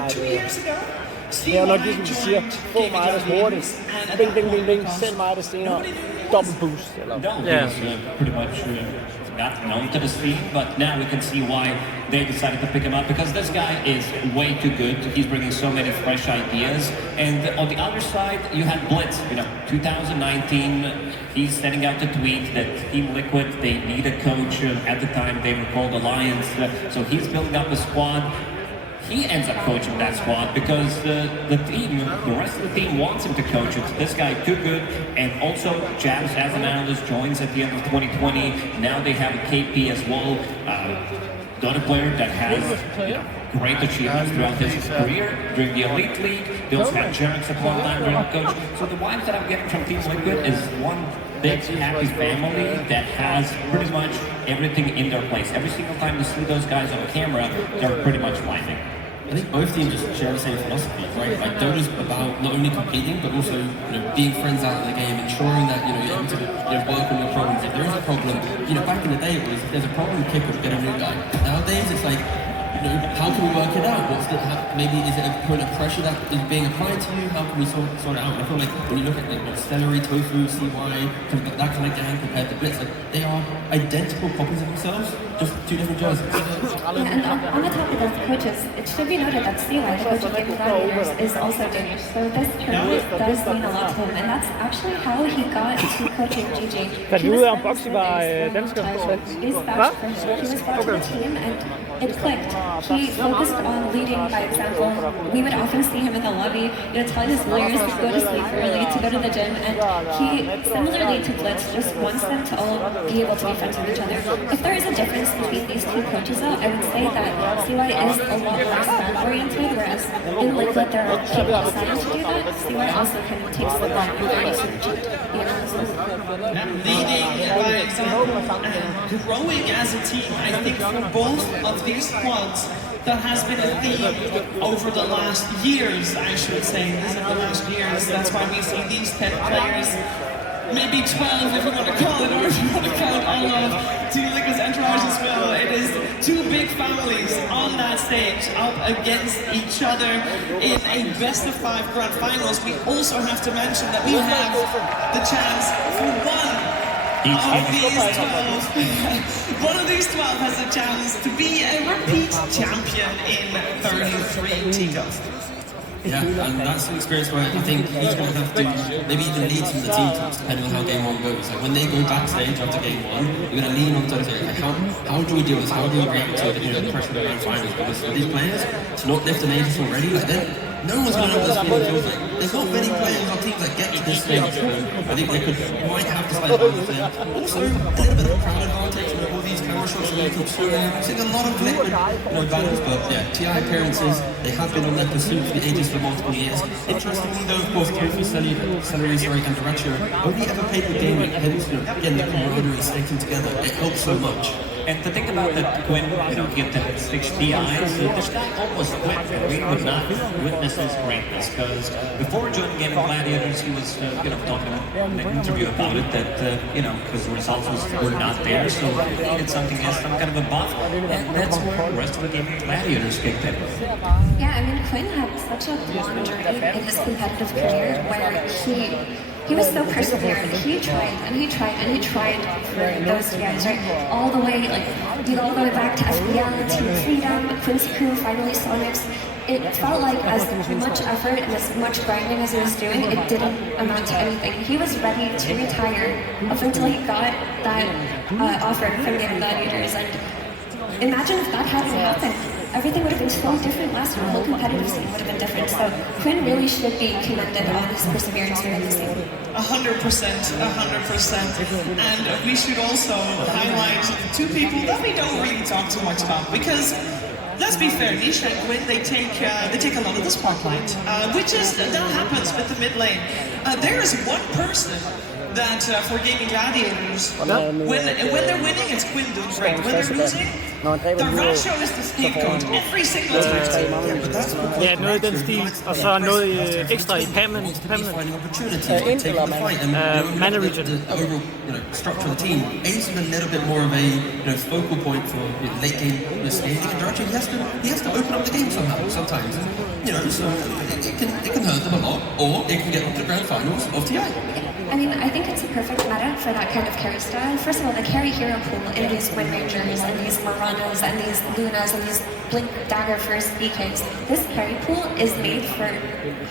det er nok ligesom de siger, få Midas hurtigt. Bing, bing, bing, bing, send Midas senere. Double boost. Yeah, pretty much not known to the scene, but now we can see why they decided to pick him up, because this guy is way too good. He's bringing so many fresh ideas. And on the other side, you had Blitz. 2019, he's sending out a tweet that Team Liquid, they need a coach. At the time, they were called Alliance. So he's building up a squad. He ends up coaching that squad because the rest of the team wants him to coach it. This guy too good, and also Jabs as an analyst joins at the end of 2020. Now they have a KP as well. Another player that has great achievements throughout his career during the Elite League. They also had Jerix at one time during the coach. So the vibes that I'm getting from Team Liquid is one big happy family that has pretty much everything in their place. Every single time you see those guys on camera, they're pretty much vibing. I think both teams just share the same philosophy, right? Like Dota's about not only competing but also being friends out of the game, ensuring that you're able to work on your problems. If there is a problem. You know, back in the day, it was if there's a problem, kick or get a new guy. Nowadays, it's like, you know, how can we work it out? Maybe is it a point of pressure that is being applied to you? How can we sort it out? I feel like when you look at Celery, Tofu, CY, that kind of gang compared to Blitz, like, they are identical copies of themselves, just two different jerseys. And on the topic of coaches, it should be noted that CY, the coach of Game Gladiators, is also Danish. So this tournament does mean a lot to him, and that's actually how he got to coaching GG. Fandt vi ud af, om Boxy var dansker? Hvad? He was brought to the team, and it clicked. He focused on leading by example. We would often see him in the lobby, tell his players to go to sleep early, to go to the gym, and he, similarly to Blitz, just wants them to all be able to be friends with each other. If there is a difference between these two coaches, though, I would say that CY is a lot less fan-oriented, whereas in Liquid they're keeping decided to do that. CY also kind of takes the lead in very certain analysis. Leading by example and growing as a team, I think for both of these squads, that has been a theme over the last years, I should say. These are the last years. That's why we see these 10 players, maybe 12 if you want to call it, or if you want to count all of Team Liquid's entourage as well. It is two big families on that stage up against each other in a best-of-5 grand finals. We also have to mention that we have the chance for one of these 12 has a chance to be a repeat champion in 33 T-Cups. Yeah, and that's an experience where I think he's going to have to maybe even lead some of the team talks depending on how game 1 goes. Like when they go backstage after game 1, you're going to lean on to say, like, how do we deal with this? How do we react to the pressure of the grand finals? Because for these players to not lift an Aegis already, like no one's going to know what this feeling feels like. There's not many players or teams that get to this stage. I think they might have to slightly balance there. Also, a little bit of crowd advantage with all these camera shots on YouTube. So I've seen a lot of Liquid battles, but yeah, TI appearances, they have been on their pursuit for the Aegis for multiple years. Interestingly though, of course, Tofu, Celery, and Derecho only ever played the game, hence, again, the camaraderie sticking together. It helps so much. And to think about that Quinn, get the 6 PIs, this guy almost quit. We would not witness his greatness because before joining Game of Gladiators, he was, talking in an interview about it that, because the results were not there, so he needed something else, some kind of a buff, and that's where the rest of the Game of Gladiators kicked in. Yeah, I mean, Quinn had such a long journey in his competitive career where he was so perseverant. He tried and he tried and he tried for those guys, right? All the way, you go all the way back to FPL, to Freedom, Quincy Crew, finally Sonics. It felt like as much effort and as much grinding as he was doing, it didn't amount to anything. He was ready to retire up until he got that offer from Game of Gladiators. And imagine if that hadn't happened. Everything would have been so different last year. The whole competitive scene would have been different. So Quinn really should be commended on his perseverance during the scene. 100%. And we should also highlight two people that we don't really talk too much about because, let's be fair, Nisha and Quinn, they take a lot of the spotlight, that happens with the mid lane. There is one person that for Gaming Gladiators, when they're winning, it's Quinn doing great. When they're losing, the Racho is the scapegoat every single time. Ja, noget i den stil, og så noget ekstra i permanent mana region. Structure of the team, Ace is a little bit more of a focal point for late game scaling and direction. He has to open up the game somehow, sometimes. So it can hurt them a lot, or it can get them to the grand finals of TI. I mean, I think it's a perfect meta for that kind of carry style. First of all, the carry hero pool in these Wind Rangers and these Moranos and these Lunas and these Blink Dagger First BKs, this carry pool is made for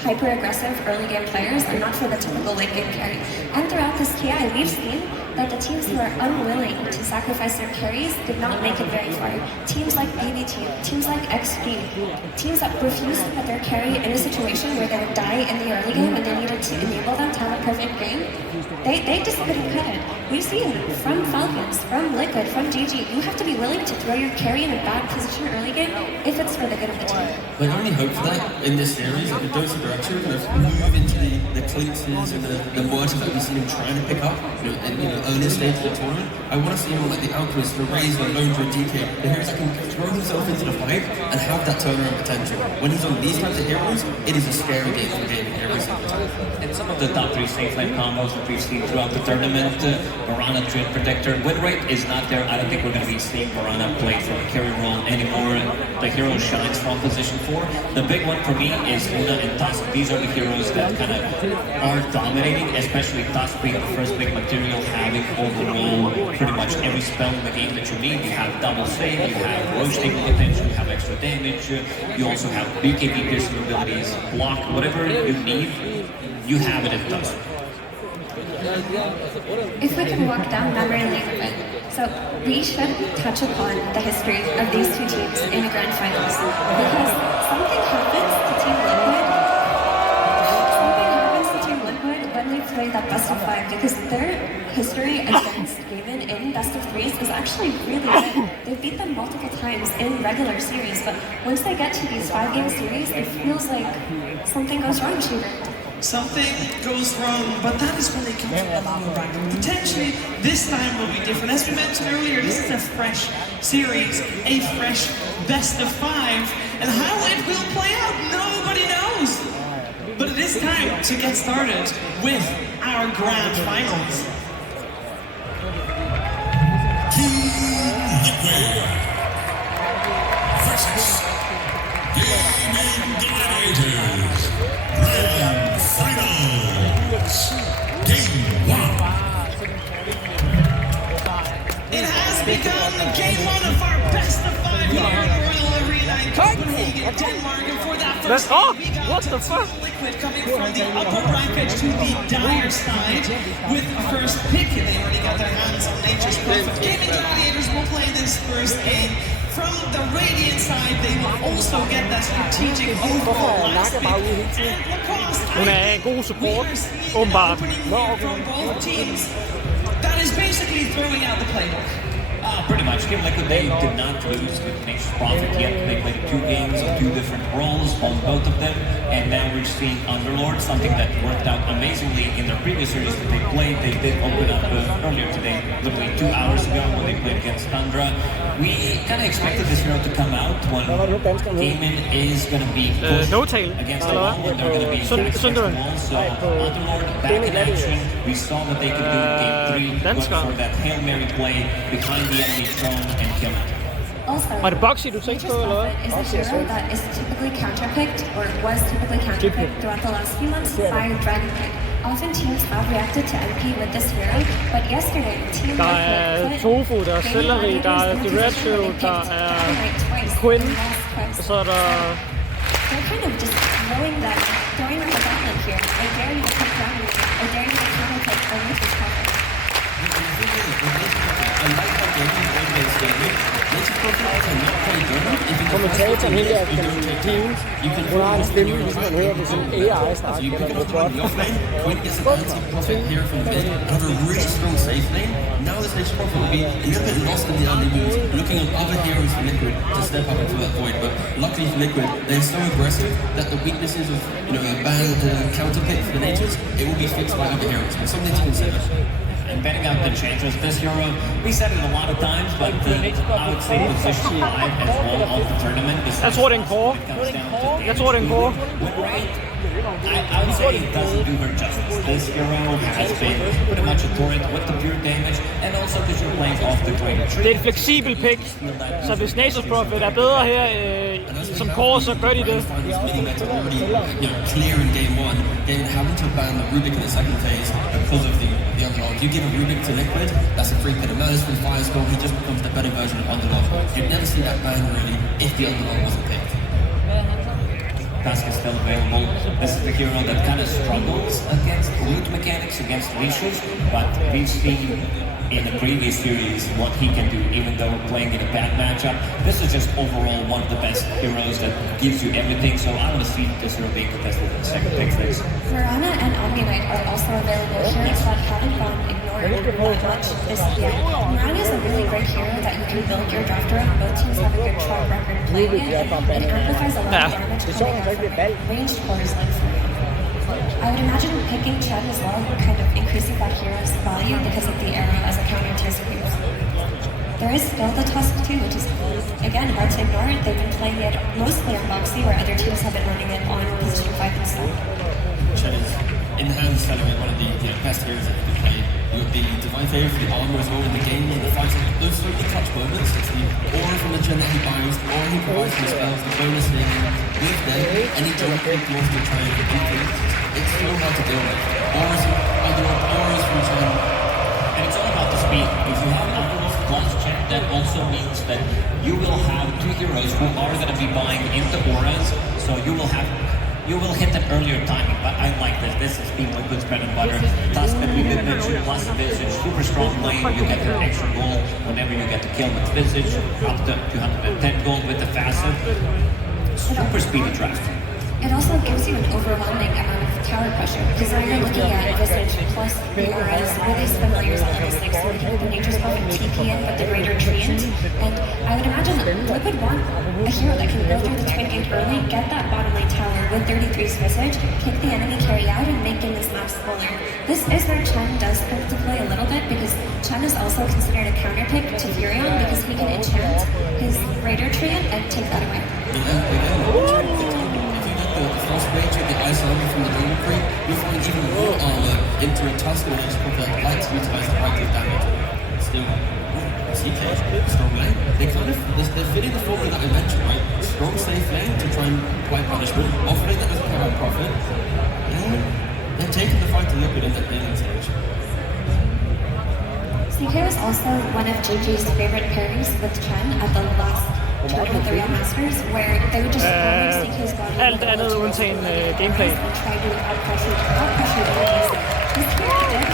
hyper-aggressive early game players and not for the typical late game carry. And throughout this TI, we've seen that the teams who are unwilling to sacrifice their carries did not make it very far. Teams like BBT, teams like XP, teams that refused to put their carry in a situation where they would die in the early game and they needed to enable them to have a perfect game, they just couldn't cut it. We've seen from Falcons, from Liquid, from GG, you have to be willing to throw your carry in a bad position early game if it's for the good of the team. I only hope for that in this series, that the Dota Director kind of move into the clinches and the mortars that we've seen him trying to pick up, earlier stage of the tournament. I want to see him like the Alchemist, the Razor, Londra, DK, the heroes that can throw himself into the fight and have that turnaround potential. When he's on these types of heroes, it is a scary game for gaming every single time. And some of the top 3 safe lane combos that we've seen seen throughout the tournament. Mirana, Dread Protector. Win rate is not there. I don't think we're going to be seeing Mirana play from a carry role anymore. The hero shines from position 4. The big one for me is Luna and Tusk. These are the heroes that kind of are dominating, especially Tusk being the first big material, having overall pretty much every spell in the game that you need. You have double save, you have rotating attention, you have extra damage, you also have BKB piercing abilities, block, whatever you need, you have it in Tusk. If we can walk down memory lane a bit, so we should touch upon the history of these two teams in the grand finals, because something happens to Team Liquid. Something happens to Team Liquid when they play that best of 5, because their history against Gaven in best of 3s is actually really good. They beat them multiple times in regular series, but once they get to these 5-game series, it feels like something goes wrong, Shooter. Something goes wrong, but that is when they come from the lava bracket. Potentially, this time will be different. As we mentioned earlier, this is a fresh series, a fresh best of 5, and how it will play out, nobody knows. But it is time to get started with our grand finals. Team Liquid versus Gaming Gladiators. Grand Finals. Game 1. It has begun game 1 of our best of 5 here in the Royal Arena in Copenhagen, Denmark. And for that first game, we got what the fuck? Liquid coming from the upper bracket to the dire side with a first pick. They already got their hands on Nature's Prophet. Gaming Gladiators will play this first game. From the Radiant side, they will also get that strategic overall last pick. And Lacoste, Hun er en god support, åbenbart. from both teams. That is basically throwing out the playbook. Pretty much. Team Liquid, they did not lose with Nature's Prophet yet. They played 2 games of 2 different roles on both of them. And now we're seeing Underlord, something that worked out amazingly in their previous series that they played. They did open up earlier today, literally 2 hours ago when they played against Thundra. We kind of expected this hero to come out when Cayman is going to be pushed against the wall, when they're going to be against the wall. So Underlord back in action. We saw what they could do in game 3, going for that Hail Mary play behind the enemy throne and kill it. Var det Boxy, du tænkte på, eller hvad? Is a hero that is typically counterpicked, or was typically counterpicked throughout the last few months by Dragonflight. Often teams have reacted to MP with this hero, but yesterday Team Der er Tofu, der er Celery, der er Derecho, der er Quinn, og så er der... They're kind of just throwing up the gauntlet here. I dare you to pick Dragon, I dare you to counterpick or Nature's Prophet. I like how Gaming always David. Nature's Prophet cannot play German if you Kommentatoren hende der, hun har en stemme, hvis man hører det som AI-snak. You pick up the one in the offlane, Quinn gets an anti-prophet here from the mid, have a really strong safe lane. Now this Nature's Prophet will be a little bit lost in the early moves, looking at other heroes for Liquid to step up into that void. But luckily for Liquid, they're so aggressive that the weaknesses of a bad counter pick for the Natures, it will be fixed by other heroes. But something to consider. And betting out the Enchantress, this hero, we said it a lot of times, but I would say position 5 as well of the tournament. Jeg tror, det er en core. Jeg tror, det er en core. I would say it doesn't do her justice. This hero has been pretty much a turret with the pure damage, and also because you're playing off the greater tree. Det er et fleksibel pick, så hvis Nature's Prophet er bedre her som core, så gør de det. Clear in game 1, then having to ban the Rubik in the second phase because of the Underlord. You give a Rubik to Liquid, that's a free pit of Malice from Firestorm, he just becomes the better version of Underlord. You'd never see that ban really if the Underlord wasn't picked. Tusk is still available. This is the hero that kind of struggles against root mechanics, against leashes, but we've seen in the previous series what he can do, even though we're playing in a bad matchup. This is just overall one of the best heroes that gives you everything, so I want to see this hero being contested in the second pick phase. Mirana and Omni Knight are also available heroes that haven't gone ignored that much this year. Mirana is a really great hero that you can build your draft around. Both teams have a good track record playing it, and it amplifies a lot of damage coming out from ranged cores like Furion. I would imagine picking Chen as well kind of increases that hero's value because of the arrow as a counter to his creeps. There is still the Tusk too, which is, again, hard to ignore. They've been playing it mostly on Boxy, where other teams have been running it on position 5 instead. Chen is in hand selling one of the best heroes that you can play. You got the Divine Favor for the armor as well in the game, and the fights. Those are the clutch moments. It's the aura from the gen that he buys, the aura he provides from the spells, the bonus thing. With them, any jump pick dwarf to try and influence. It's so hard to deal with. Auras from gen. And it's all about the speed. If you have Underworld Plus check, that also means that you will have two heroes who are going to be buying into auras, so you will hit an earlier timing, but I like this. This is Team Liquid's bread and butter. Tusk that we did mention, plus Visage, super strong lane. You get your extra gold whenever you get to kill with Visage, up to 210 gold with the facet. Super speedy draft. It also gives you an overwhelming amount of tower pressure, because now you're looking at Visage plus the auras, where they spend layers on level 6, so they can the nature spell and TP in with the Greater Treant. And I would imagine that Liquid want a hero that can go through the twin gate early, get that bottom lane tower with 33's Visage, pick the enemy carry out, and making this map smaller. This is where Chen does come to play a little bit, because Chen is also considered a counter pick to Furion, because he can enchant his Greater Treant and take that away. The first range of the Ice Army from the Dragon Crate, you'll find even more armor into a Tusk when it's put that light to utilize the active damage. Still, CK, strong lane. They're fitting the formula that I mentioned, right? Strong, safe lane to try and apply punishment. Offering that doesn't care about profit. And they're taking the fight to Liquid in that laning stage. CK was also one of JJ's favorite pairings with Chen at the last tournament, the Real Masters, where they would just CK's body alt andet undtagen gameplay. and try to outpressure enemies. This character did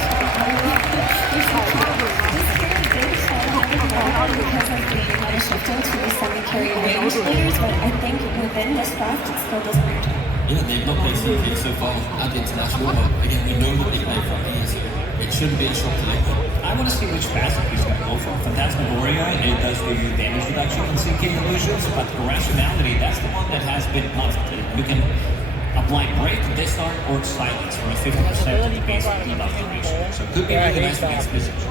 because of the meta shifting to the semi-carry range players, but I think within this draft it still doesn't matter. Yeah, they've not played CK so far at the international, but again, we know that they play from here, so it shouldn't be a shock to Liquid. I want to see which facet he's going to go for. Phantasmagoria, it does give you damage reduction in CK illusions, but Irrationality, that's the one that has been positive. You can apply Break, Disarm, or Silence for a 50% of the basic debuff duration. So it could be really nice against Visage.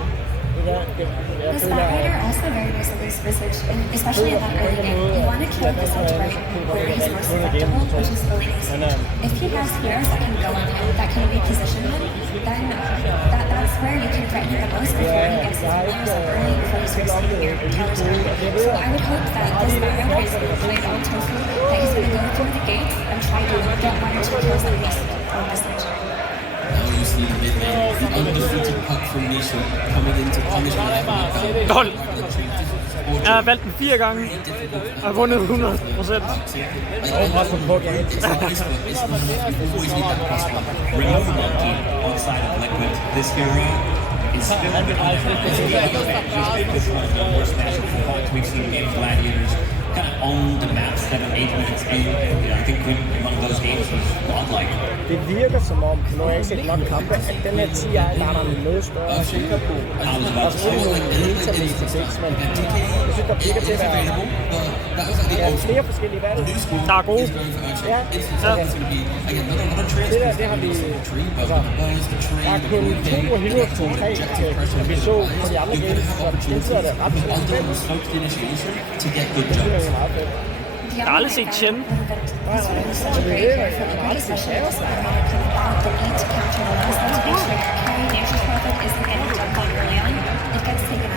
The Star Rider also very nice against Visage, and especially in that early game. You want to kill Visage right where he's most susceptible, which is the laning stage. If he has heroes that can go on him, that can reposition him, then that's where you can threaten him the most before he gets his blows up early, before he's receiving your powers early. So I would hope that this Star Rider is going to play on Tofu, that he's going to go through the gates and try to get 1 or 2 kills at least on Visage. Now you see the mid lane, the undefeated puck from Nisha coming into punishment. Lol. Jeg har valgt den 4 gange og vundet 100%. Overraskende på gaten. Real Monkey outside of Liquid. This hero is still a bit unadvanced. He's one of the worst matchups in fights we've seen in Gladiators. Kind of own the maps that are 8 minutes in. I think one of those games was godlike. Det virker som om, nu har jeg ikke set nok kampe, at den her 10 er noget større at kigge på. Altså, det er jo en metalæg til 6, men jeg synes, der virker til at være flere forskellige valg. Der er gode. Ja, det har vi... Altså, der er kun 2 og Heroes til 3, vi så på de andre games, så det sidder der ret fedt. Jeg har aldrig set Chen.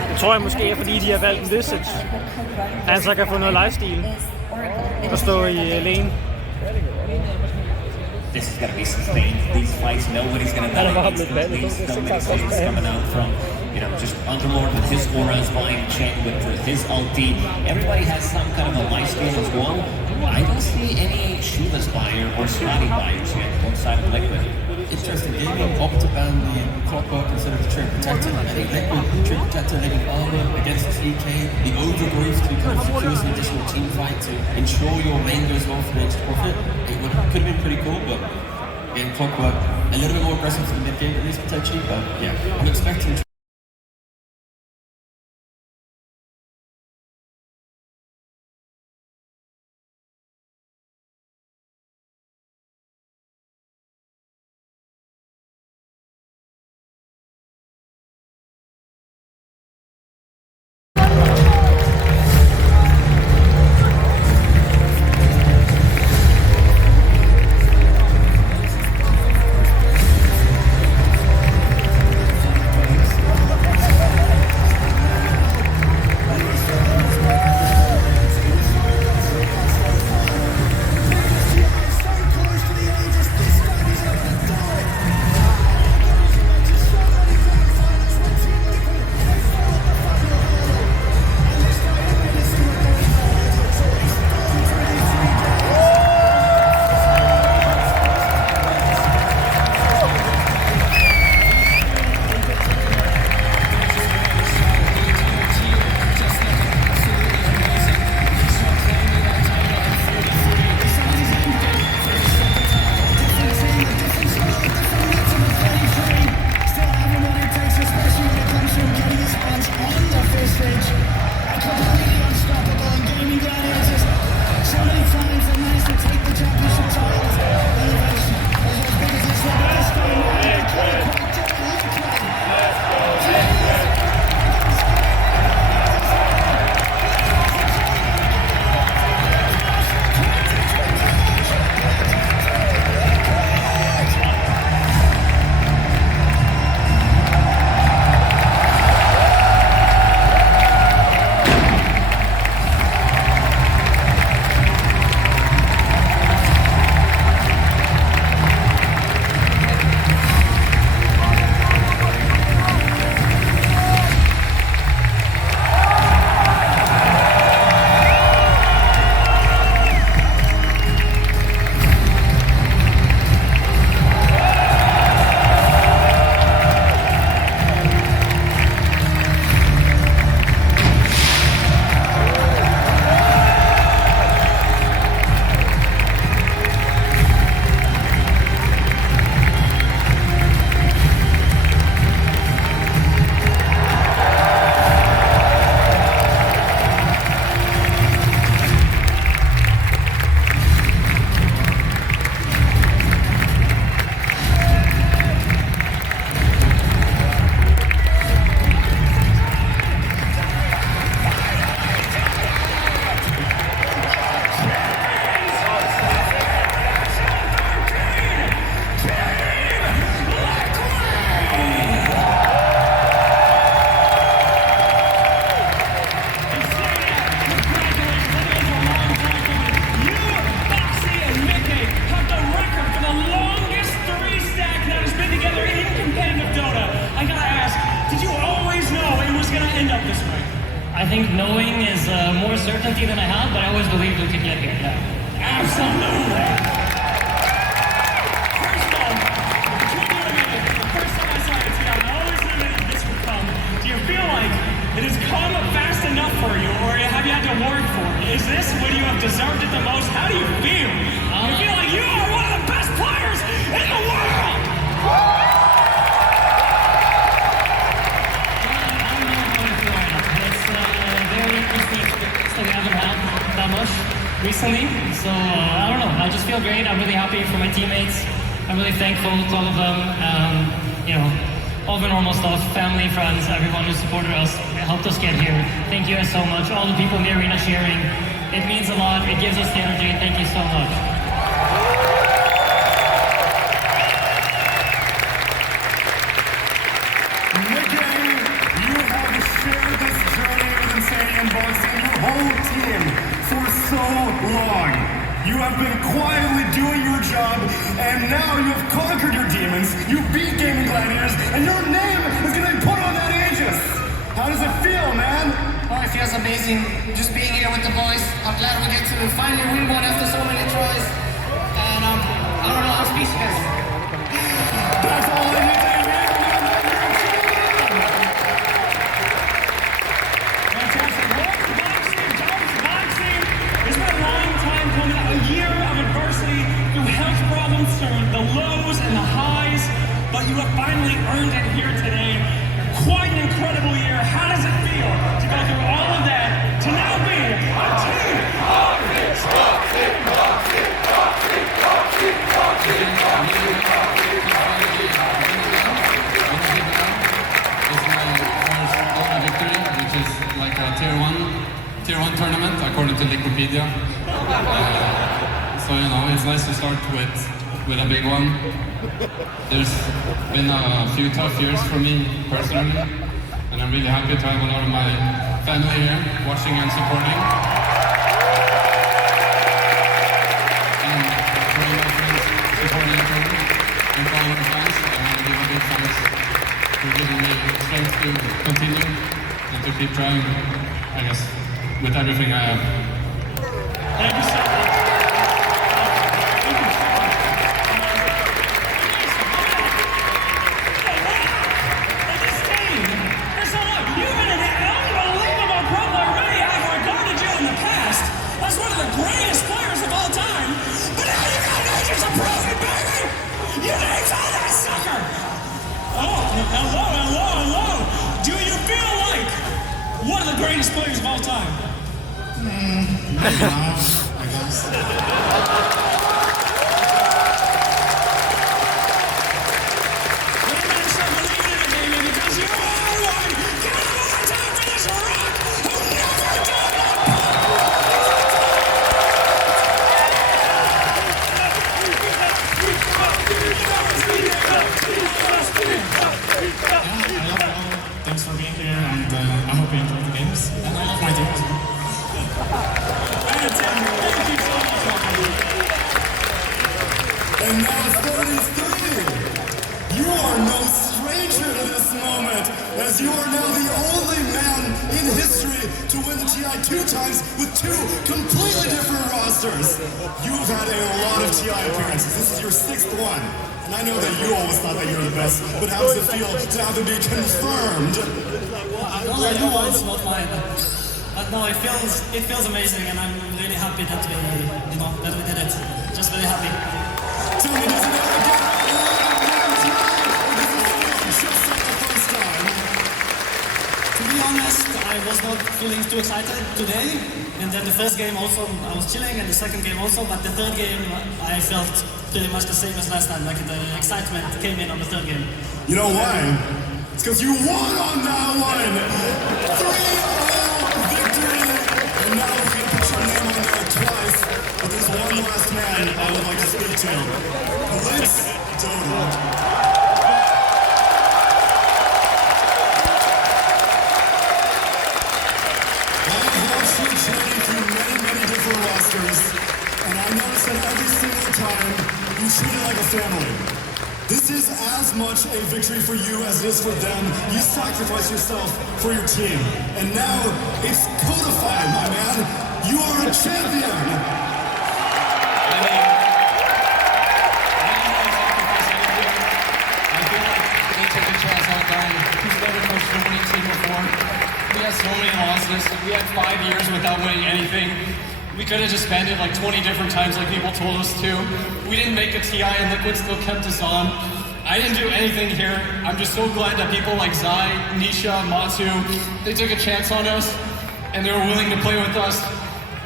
Det tror jeg måske er, fordi de har valgt en Visage. Han så kan få noget lifestyle og stå i lane. This is going to be sustained. These fights, nobody's going to die. These so many things coming out from, just Underlord with his auras, buying Chen with his ulti. Everybody has some kind of a lifesteal as well. I don't see any Shiva's buyer or Scotty buyers yet outside of Liquid. Interesting gaming, opt to ban the Clockwork instead of the Trinket Protector. I think Liquid, Trinket Protector, letting armor against the CK, the Overgrowth to kind of secure some additional team fight to ensure your main goes well for the extra profit. It could have been pretty cool, but again, Clockwork, a little bit more aggressive for the mid game at least potentially, but yeah, I'm expecting I think knowing is more certainty than I have, but I always believed we could get here. Yeah. Absolutely. First of all, between you and me, the first time I saw it, I always knew that this would come. Do you feel like it has come fast enough for you, or have you had to work for it? Is this when you have deserved it the most? How do you feel? You feel like you are one of the best players in the world! We haven't had that much recently, so I don't know. I just feel great. I'm really happy for my teammates. I'm really thankful to all of them. You know, all the normal stuff, family, friends, everyone who supported us, helped us get here. Thank you guys so much. All the people in the arena cheering. It means a lot. It gives us the energy. Thank you so much. You have been quietly doing your job, and now you have conquered your demons, you beat Gaming Gladiators, and your name is going to be put on that Aegis! How does it feel, man? Oh, it feels amazing just being here with the boys. I'm glad we get to finally win one after so many tries. And I don't know, I'm speechless. That's all I need to hear. A year of adversity through health problems, through the lows and the highs, but you have finally earned it here today. Quite an incredible year. How does it feel to go through all of that, to now be a team? It's my first Dota victory, which is like a tier 1 tournament according to Wikipedia. So, you know, it's nice to start with a big one. There's been a few tough years for me personally, and I'm really happy to have a lot of my family here watching and supporting. And for all my friends supporting each other, and for all of the fans, I want to give a big thanks for giving me strength to continue and to keep trying, I guess, with everything I have. Thank you so much. One of the greatest players of all time. Maybe not, I guess. Thanks for being here, and I hope you enjoy the games. And I love my team. Thank you so much. And now 33! You are no stranger to this moment, as you are now the only man in history to win the TI 2 times with 2 completely different rosters. You've had a lot of TI appearances. This is your 6th one. And I know that you always thought that you were the best, but how does it feel to have it be confirmed? Well, I know it's not mine, but no, it feels amazing, and I'm really happy that we did it. Just really happy. Tell me, does it ever get or does it feel just like the first time? To be honest, I was not feeling too excited today, and then the first game also I was chilling, and the second game also, but the third game I felt pretty much the same as last time. Like the excitement came in on the third game. You know why? It's because you won on that one! 3-0 victory! And now we're going to put your name on there twice. But there's one last man I would like to speak to. Blitz Dodo. I've watched you journey through many different rosters, and I noticed that every single time you treat it like a family. This is as much a victory for you as it is for them. You sacrificed yourself for your team. And now it's codified, my man. You are a champion. He's never coached a winning team before. We had so many losses. We had 5 years without winning anything. We could have disbanded like 20 different times like people told us to. We didn't make a TI and Liquid still kept us on. I didn't do anything here. I'm just so glad that people like Zai, Nisha, Matsu, they took a chance on us and they were willing to play with us.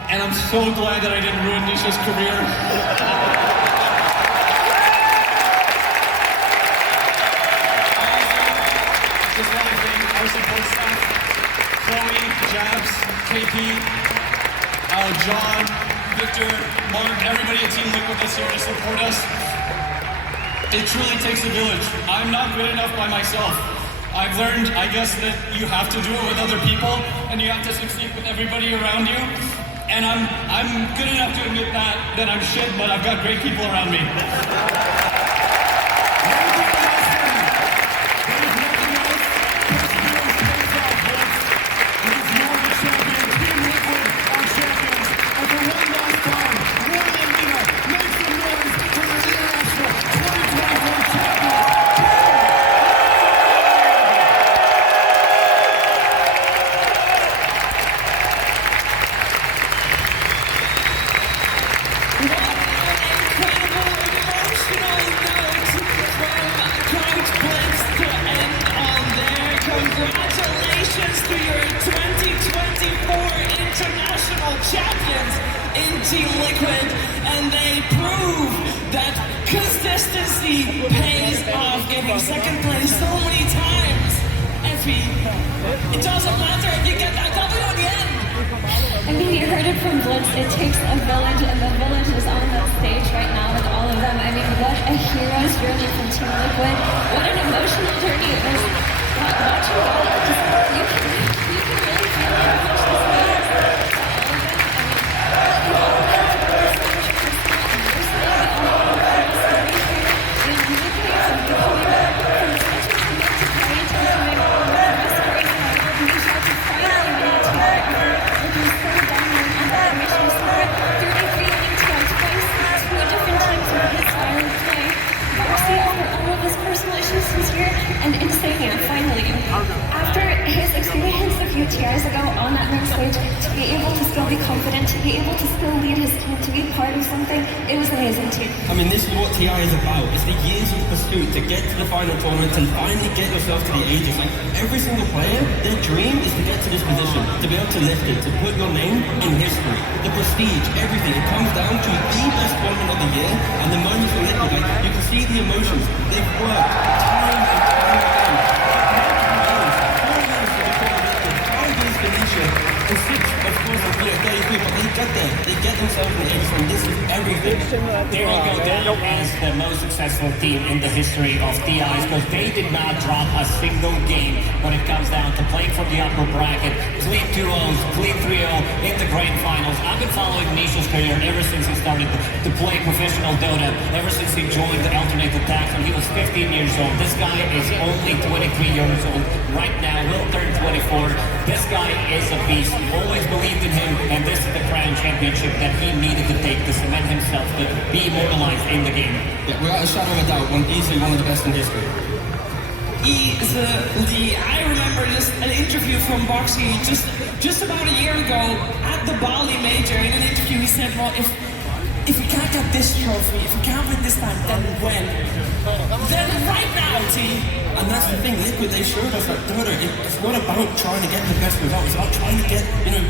And I'm so glad that I didn't ruin Nisha's career. Just want to thank our support staff, Chloe, Jabs, KP, John, Victor, Mark, everybody at Team Liquid that's here to support us. It truly takes a village. I'm not good enough by myself. I've learned, I guess, that you have to do it with other people and you have to succeed with everybody around you. And I'm good enough to admit that I'm shit, but I've got great people around me. Congratulations to your 2024 international champions in Team Liquid, and they prove that consistency pays off, getting second place so many times. It doesn't matter if you get that W on the end. I mean, you heard it from Blitz, it takes a village, and the village is on that stage right now with all of them. I mean, what a hero's journey from Team Liquid. What an emotional journey it was. Watching all of this, you can really feel how much this means to all of them. I mean, all of them have so much personal understanding of the story here. In many cases, becoming from such a connected party to becoming one of the best great fighters, Nisha to finally winning TI looking so dominant on that mission squad, 33 winning TI twice, 2 different times with his style of play. Boxy, over all of his personal issues this year, and Insania, finally, after his experience a few years ago on that main stage, to be able to still be confident, to be able to still lead his team, to be part of something, it was amazing too. I mean, this is what TI is about. It's the years of pursuit to get to the final tournament and finally get yourself to the ages. Like, every single player, their dream is to get to this position, to be able to lift it, to put your name in history. The prestige, everything, it comes down to the best tournament of the year, and the moments for Liquid, like, you can see the emotions. They've worked time and time again. 5 years for Nisha, and 6, of course, for 33, but they get there. They get themselves in the ages, and this is everything. They will go down as the most successful team in the history of TIs because they did not drop a single game when it comes down to playing for the upper bracket. Clean 2-0s, clean 3-0 in the grand finals. I've been following Nisha's career ever since he started to play professional Dota, ever since he joined the alternate attacks when he was 15 years old. This guy is only 23 years old right now, will turn 24. This guy is a beast. Always believed in him, and this is the crown championship that he needed to take to cement himself, to be immortalized in the game. Yeah, without a shadow of a doubt, easily one of the best in history. I remember just an interview from Boxy just about a year ago at the Bali Major. In an interview, he said, well, if we can't get this trophy, if we can't win this time, then when? Then right now, T. And that's the thing, Liquid, they showed us that Dota, it's not about trying to get the best result, it's about trying to get,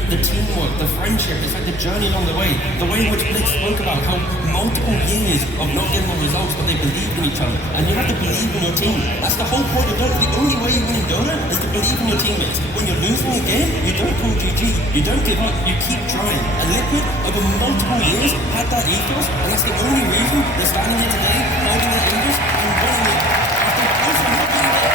the teamwork, the friendship, it's like the journey along the way. The way in which Blitz spoke about how multiple years of not getting the results, but they believed in each other. And you have to believe in your team. That's the whole point of Dota. The only way you win in Dota is to believe in your teammates. When you're losing a game, you don't call GG. You don't give up, you keep trying. And Liquid, over multiple years, had that ethos, and that's the only reason they're standing here today, holding their Aegis and winning it. After also not being there.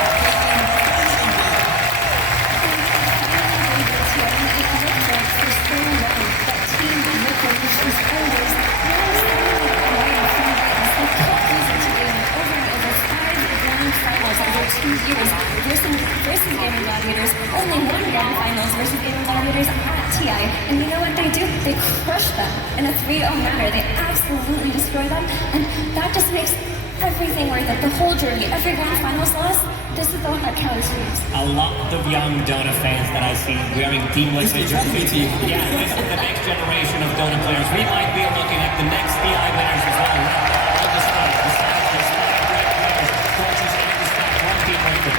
only won Grand Finals versus Gaming Gladiators at TI, and you know what they do? They crush them in a 3-0 manner. They absolutely destroy them, and that just makes everything worth it. The whole journey, every Grand Finals loss, this is the one that counts. A lot of young Dota fans that I see wearing Team Liquid jerseys. Yeah, this is the next generation of Dota players. We might be looking at the next TI winners as well. All the stars, the Sags, the Spike, Red players, coaches, and the staff from Team Liquid.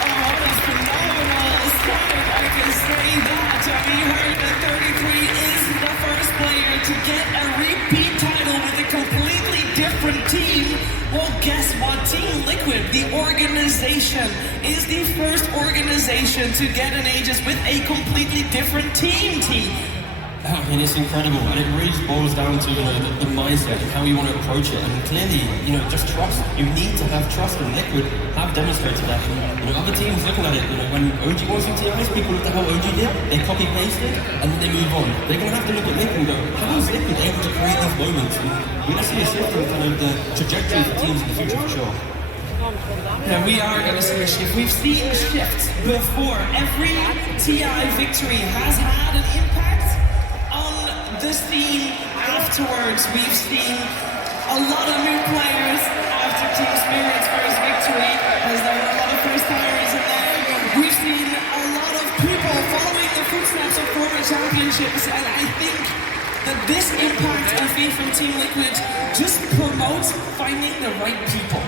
Oh, that's phenomenal. Sonic, I can say that. You heard that 33 is the first player to get a repeat title with a completely different team. Well, guess what? Team Liquid, the organization, is the first organization to get an Aegis with a completely different team. I mean, it's incredible, and it really boils down to the mindset and how you want to approach it. And clearly, just trust. You need to have trust, and Liquid have demonstrated that. Other teams looking at it, when OG won some TIs, people looked at how OG did, they copy pasted, and then they move on. They're going to have to look at Liquid and go, how is Liquid able to create these moments? And we're going to see a shift in kind of the trajectory for teams in the future for sure. Yeah, we are going to see a shift. We've seen shifts before. Every TI victory has had an impact on the scene afterwards. We've seen a lot of new players after Team Spirit's first victory, as there were a lot of first timers in there. We've seen a lot of people following the footsteps of former championships, and I think that this impact I think from Team Liquid just promotes finding the right people.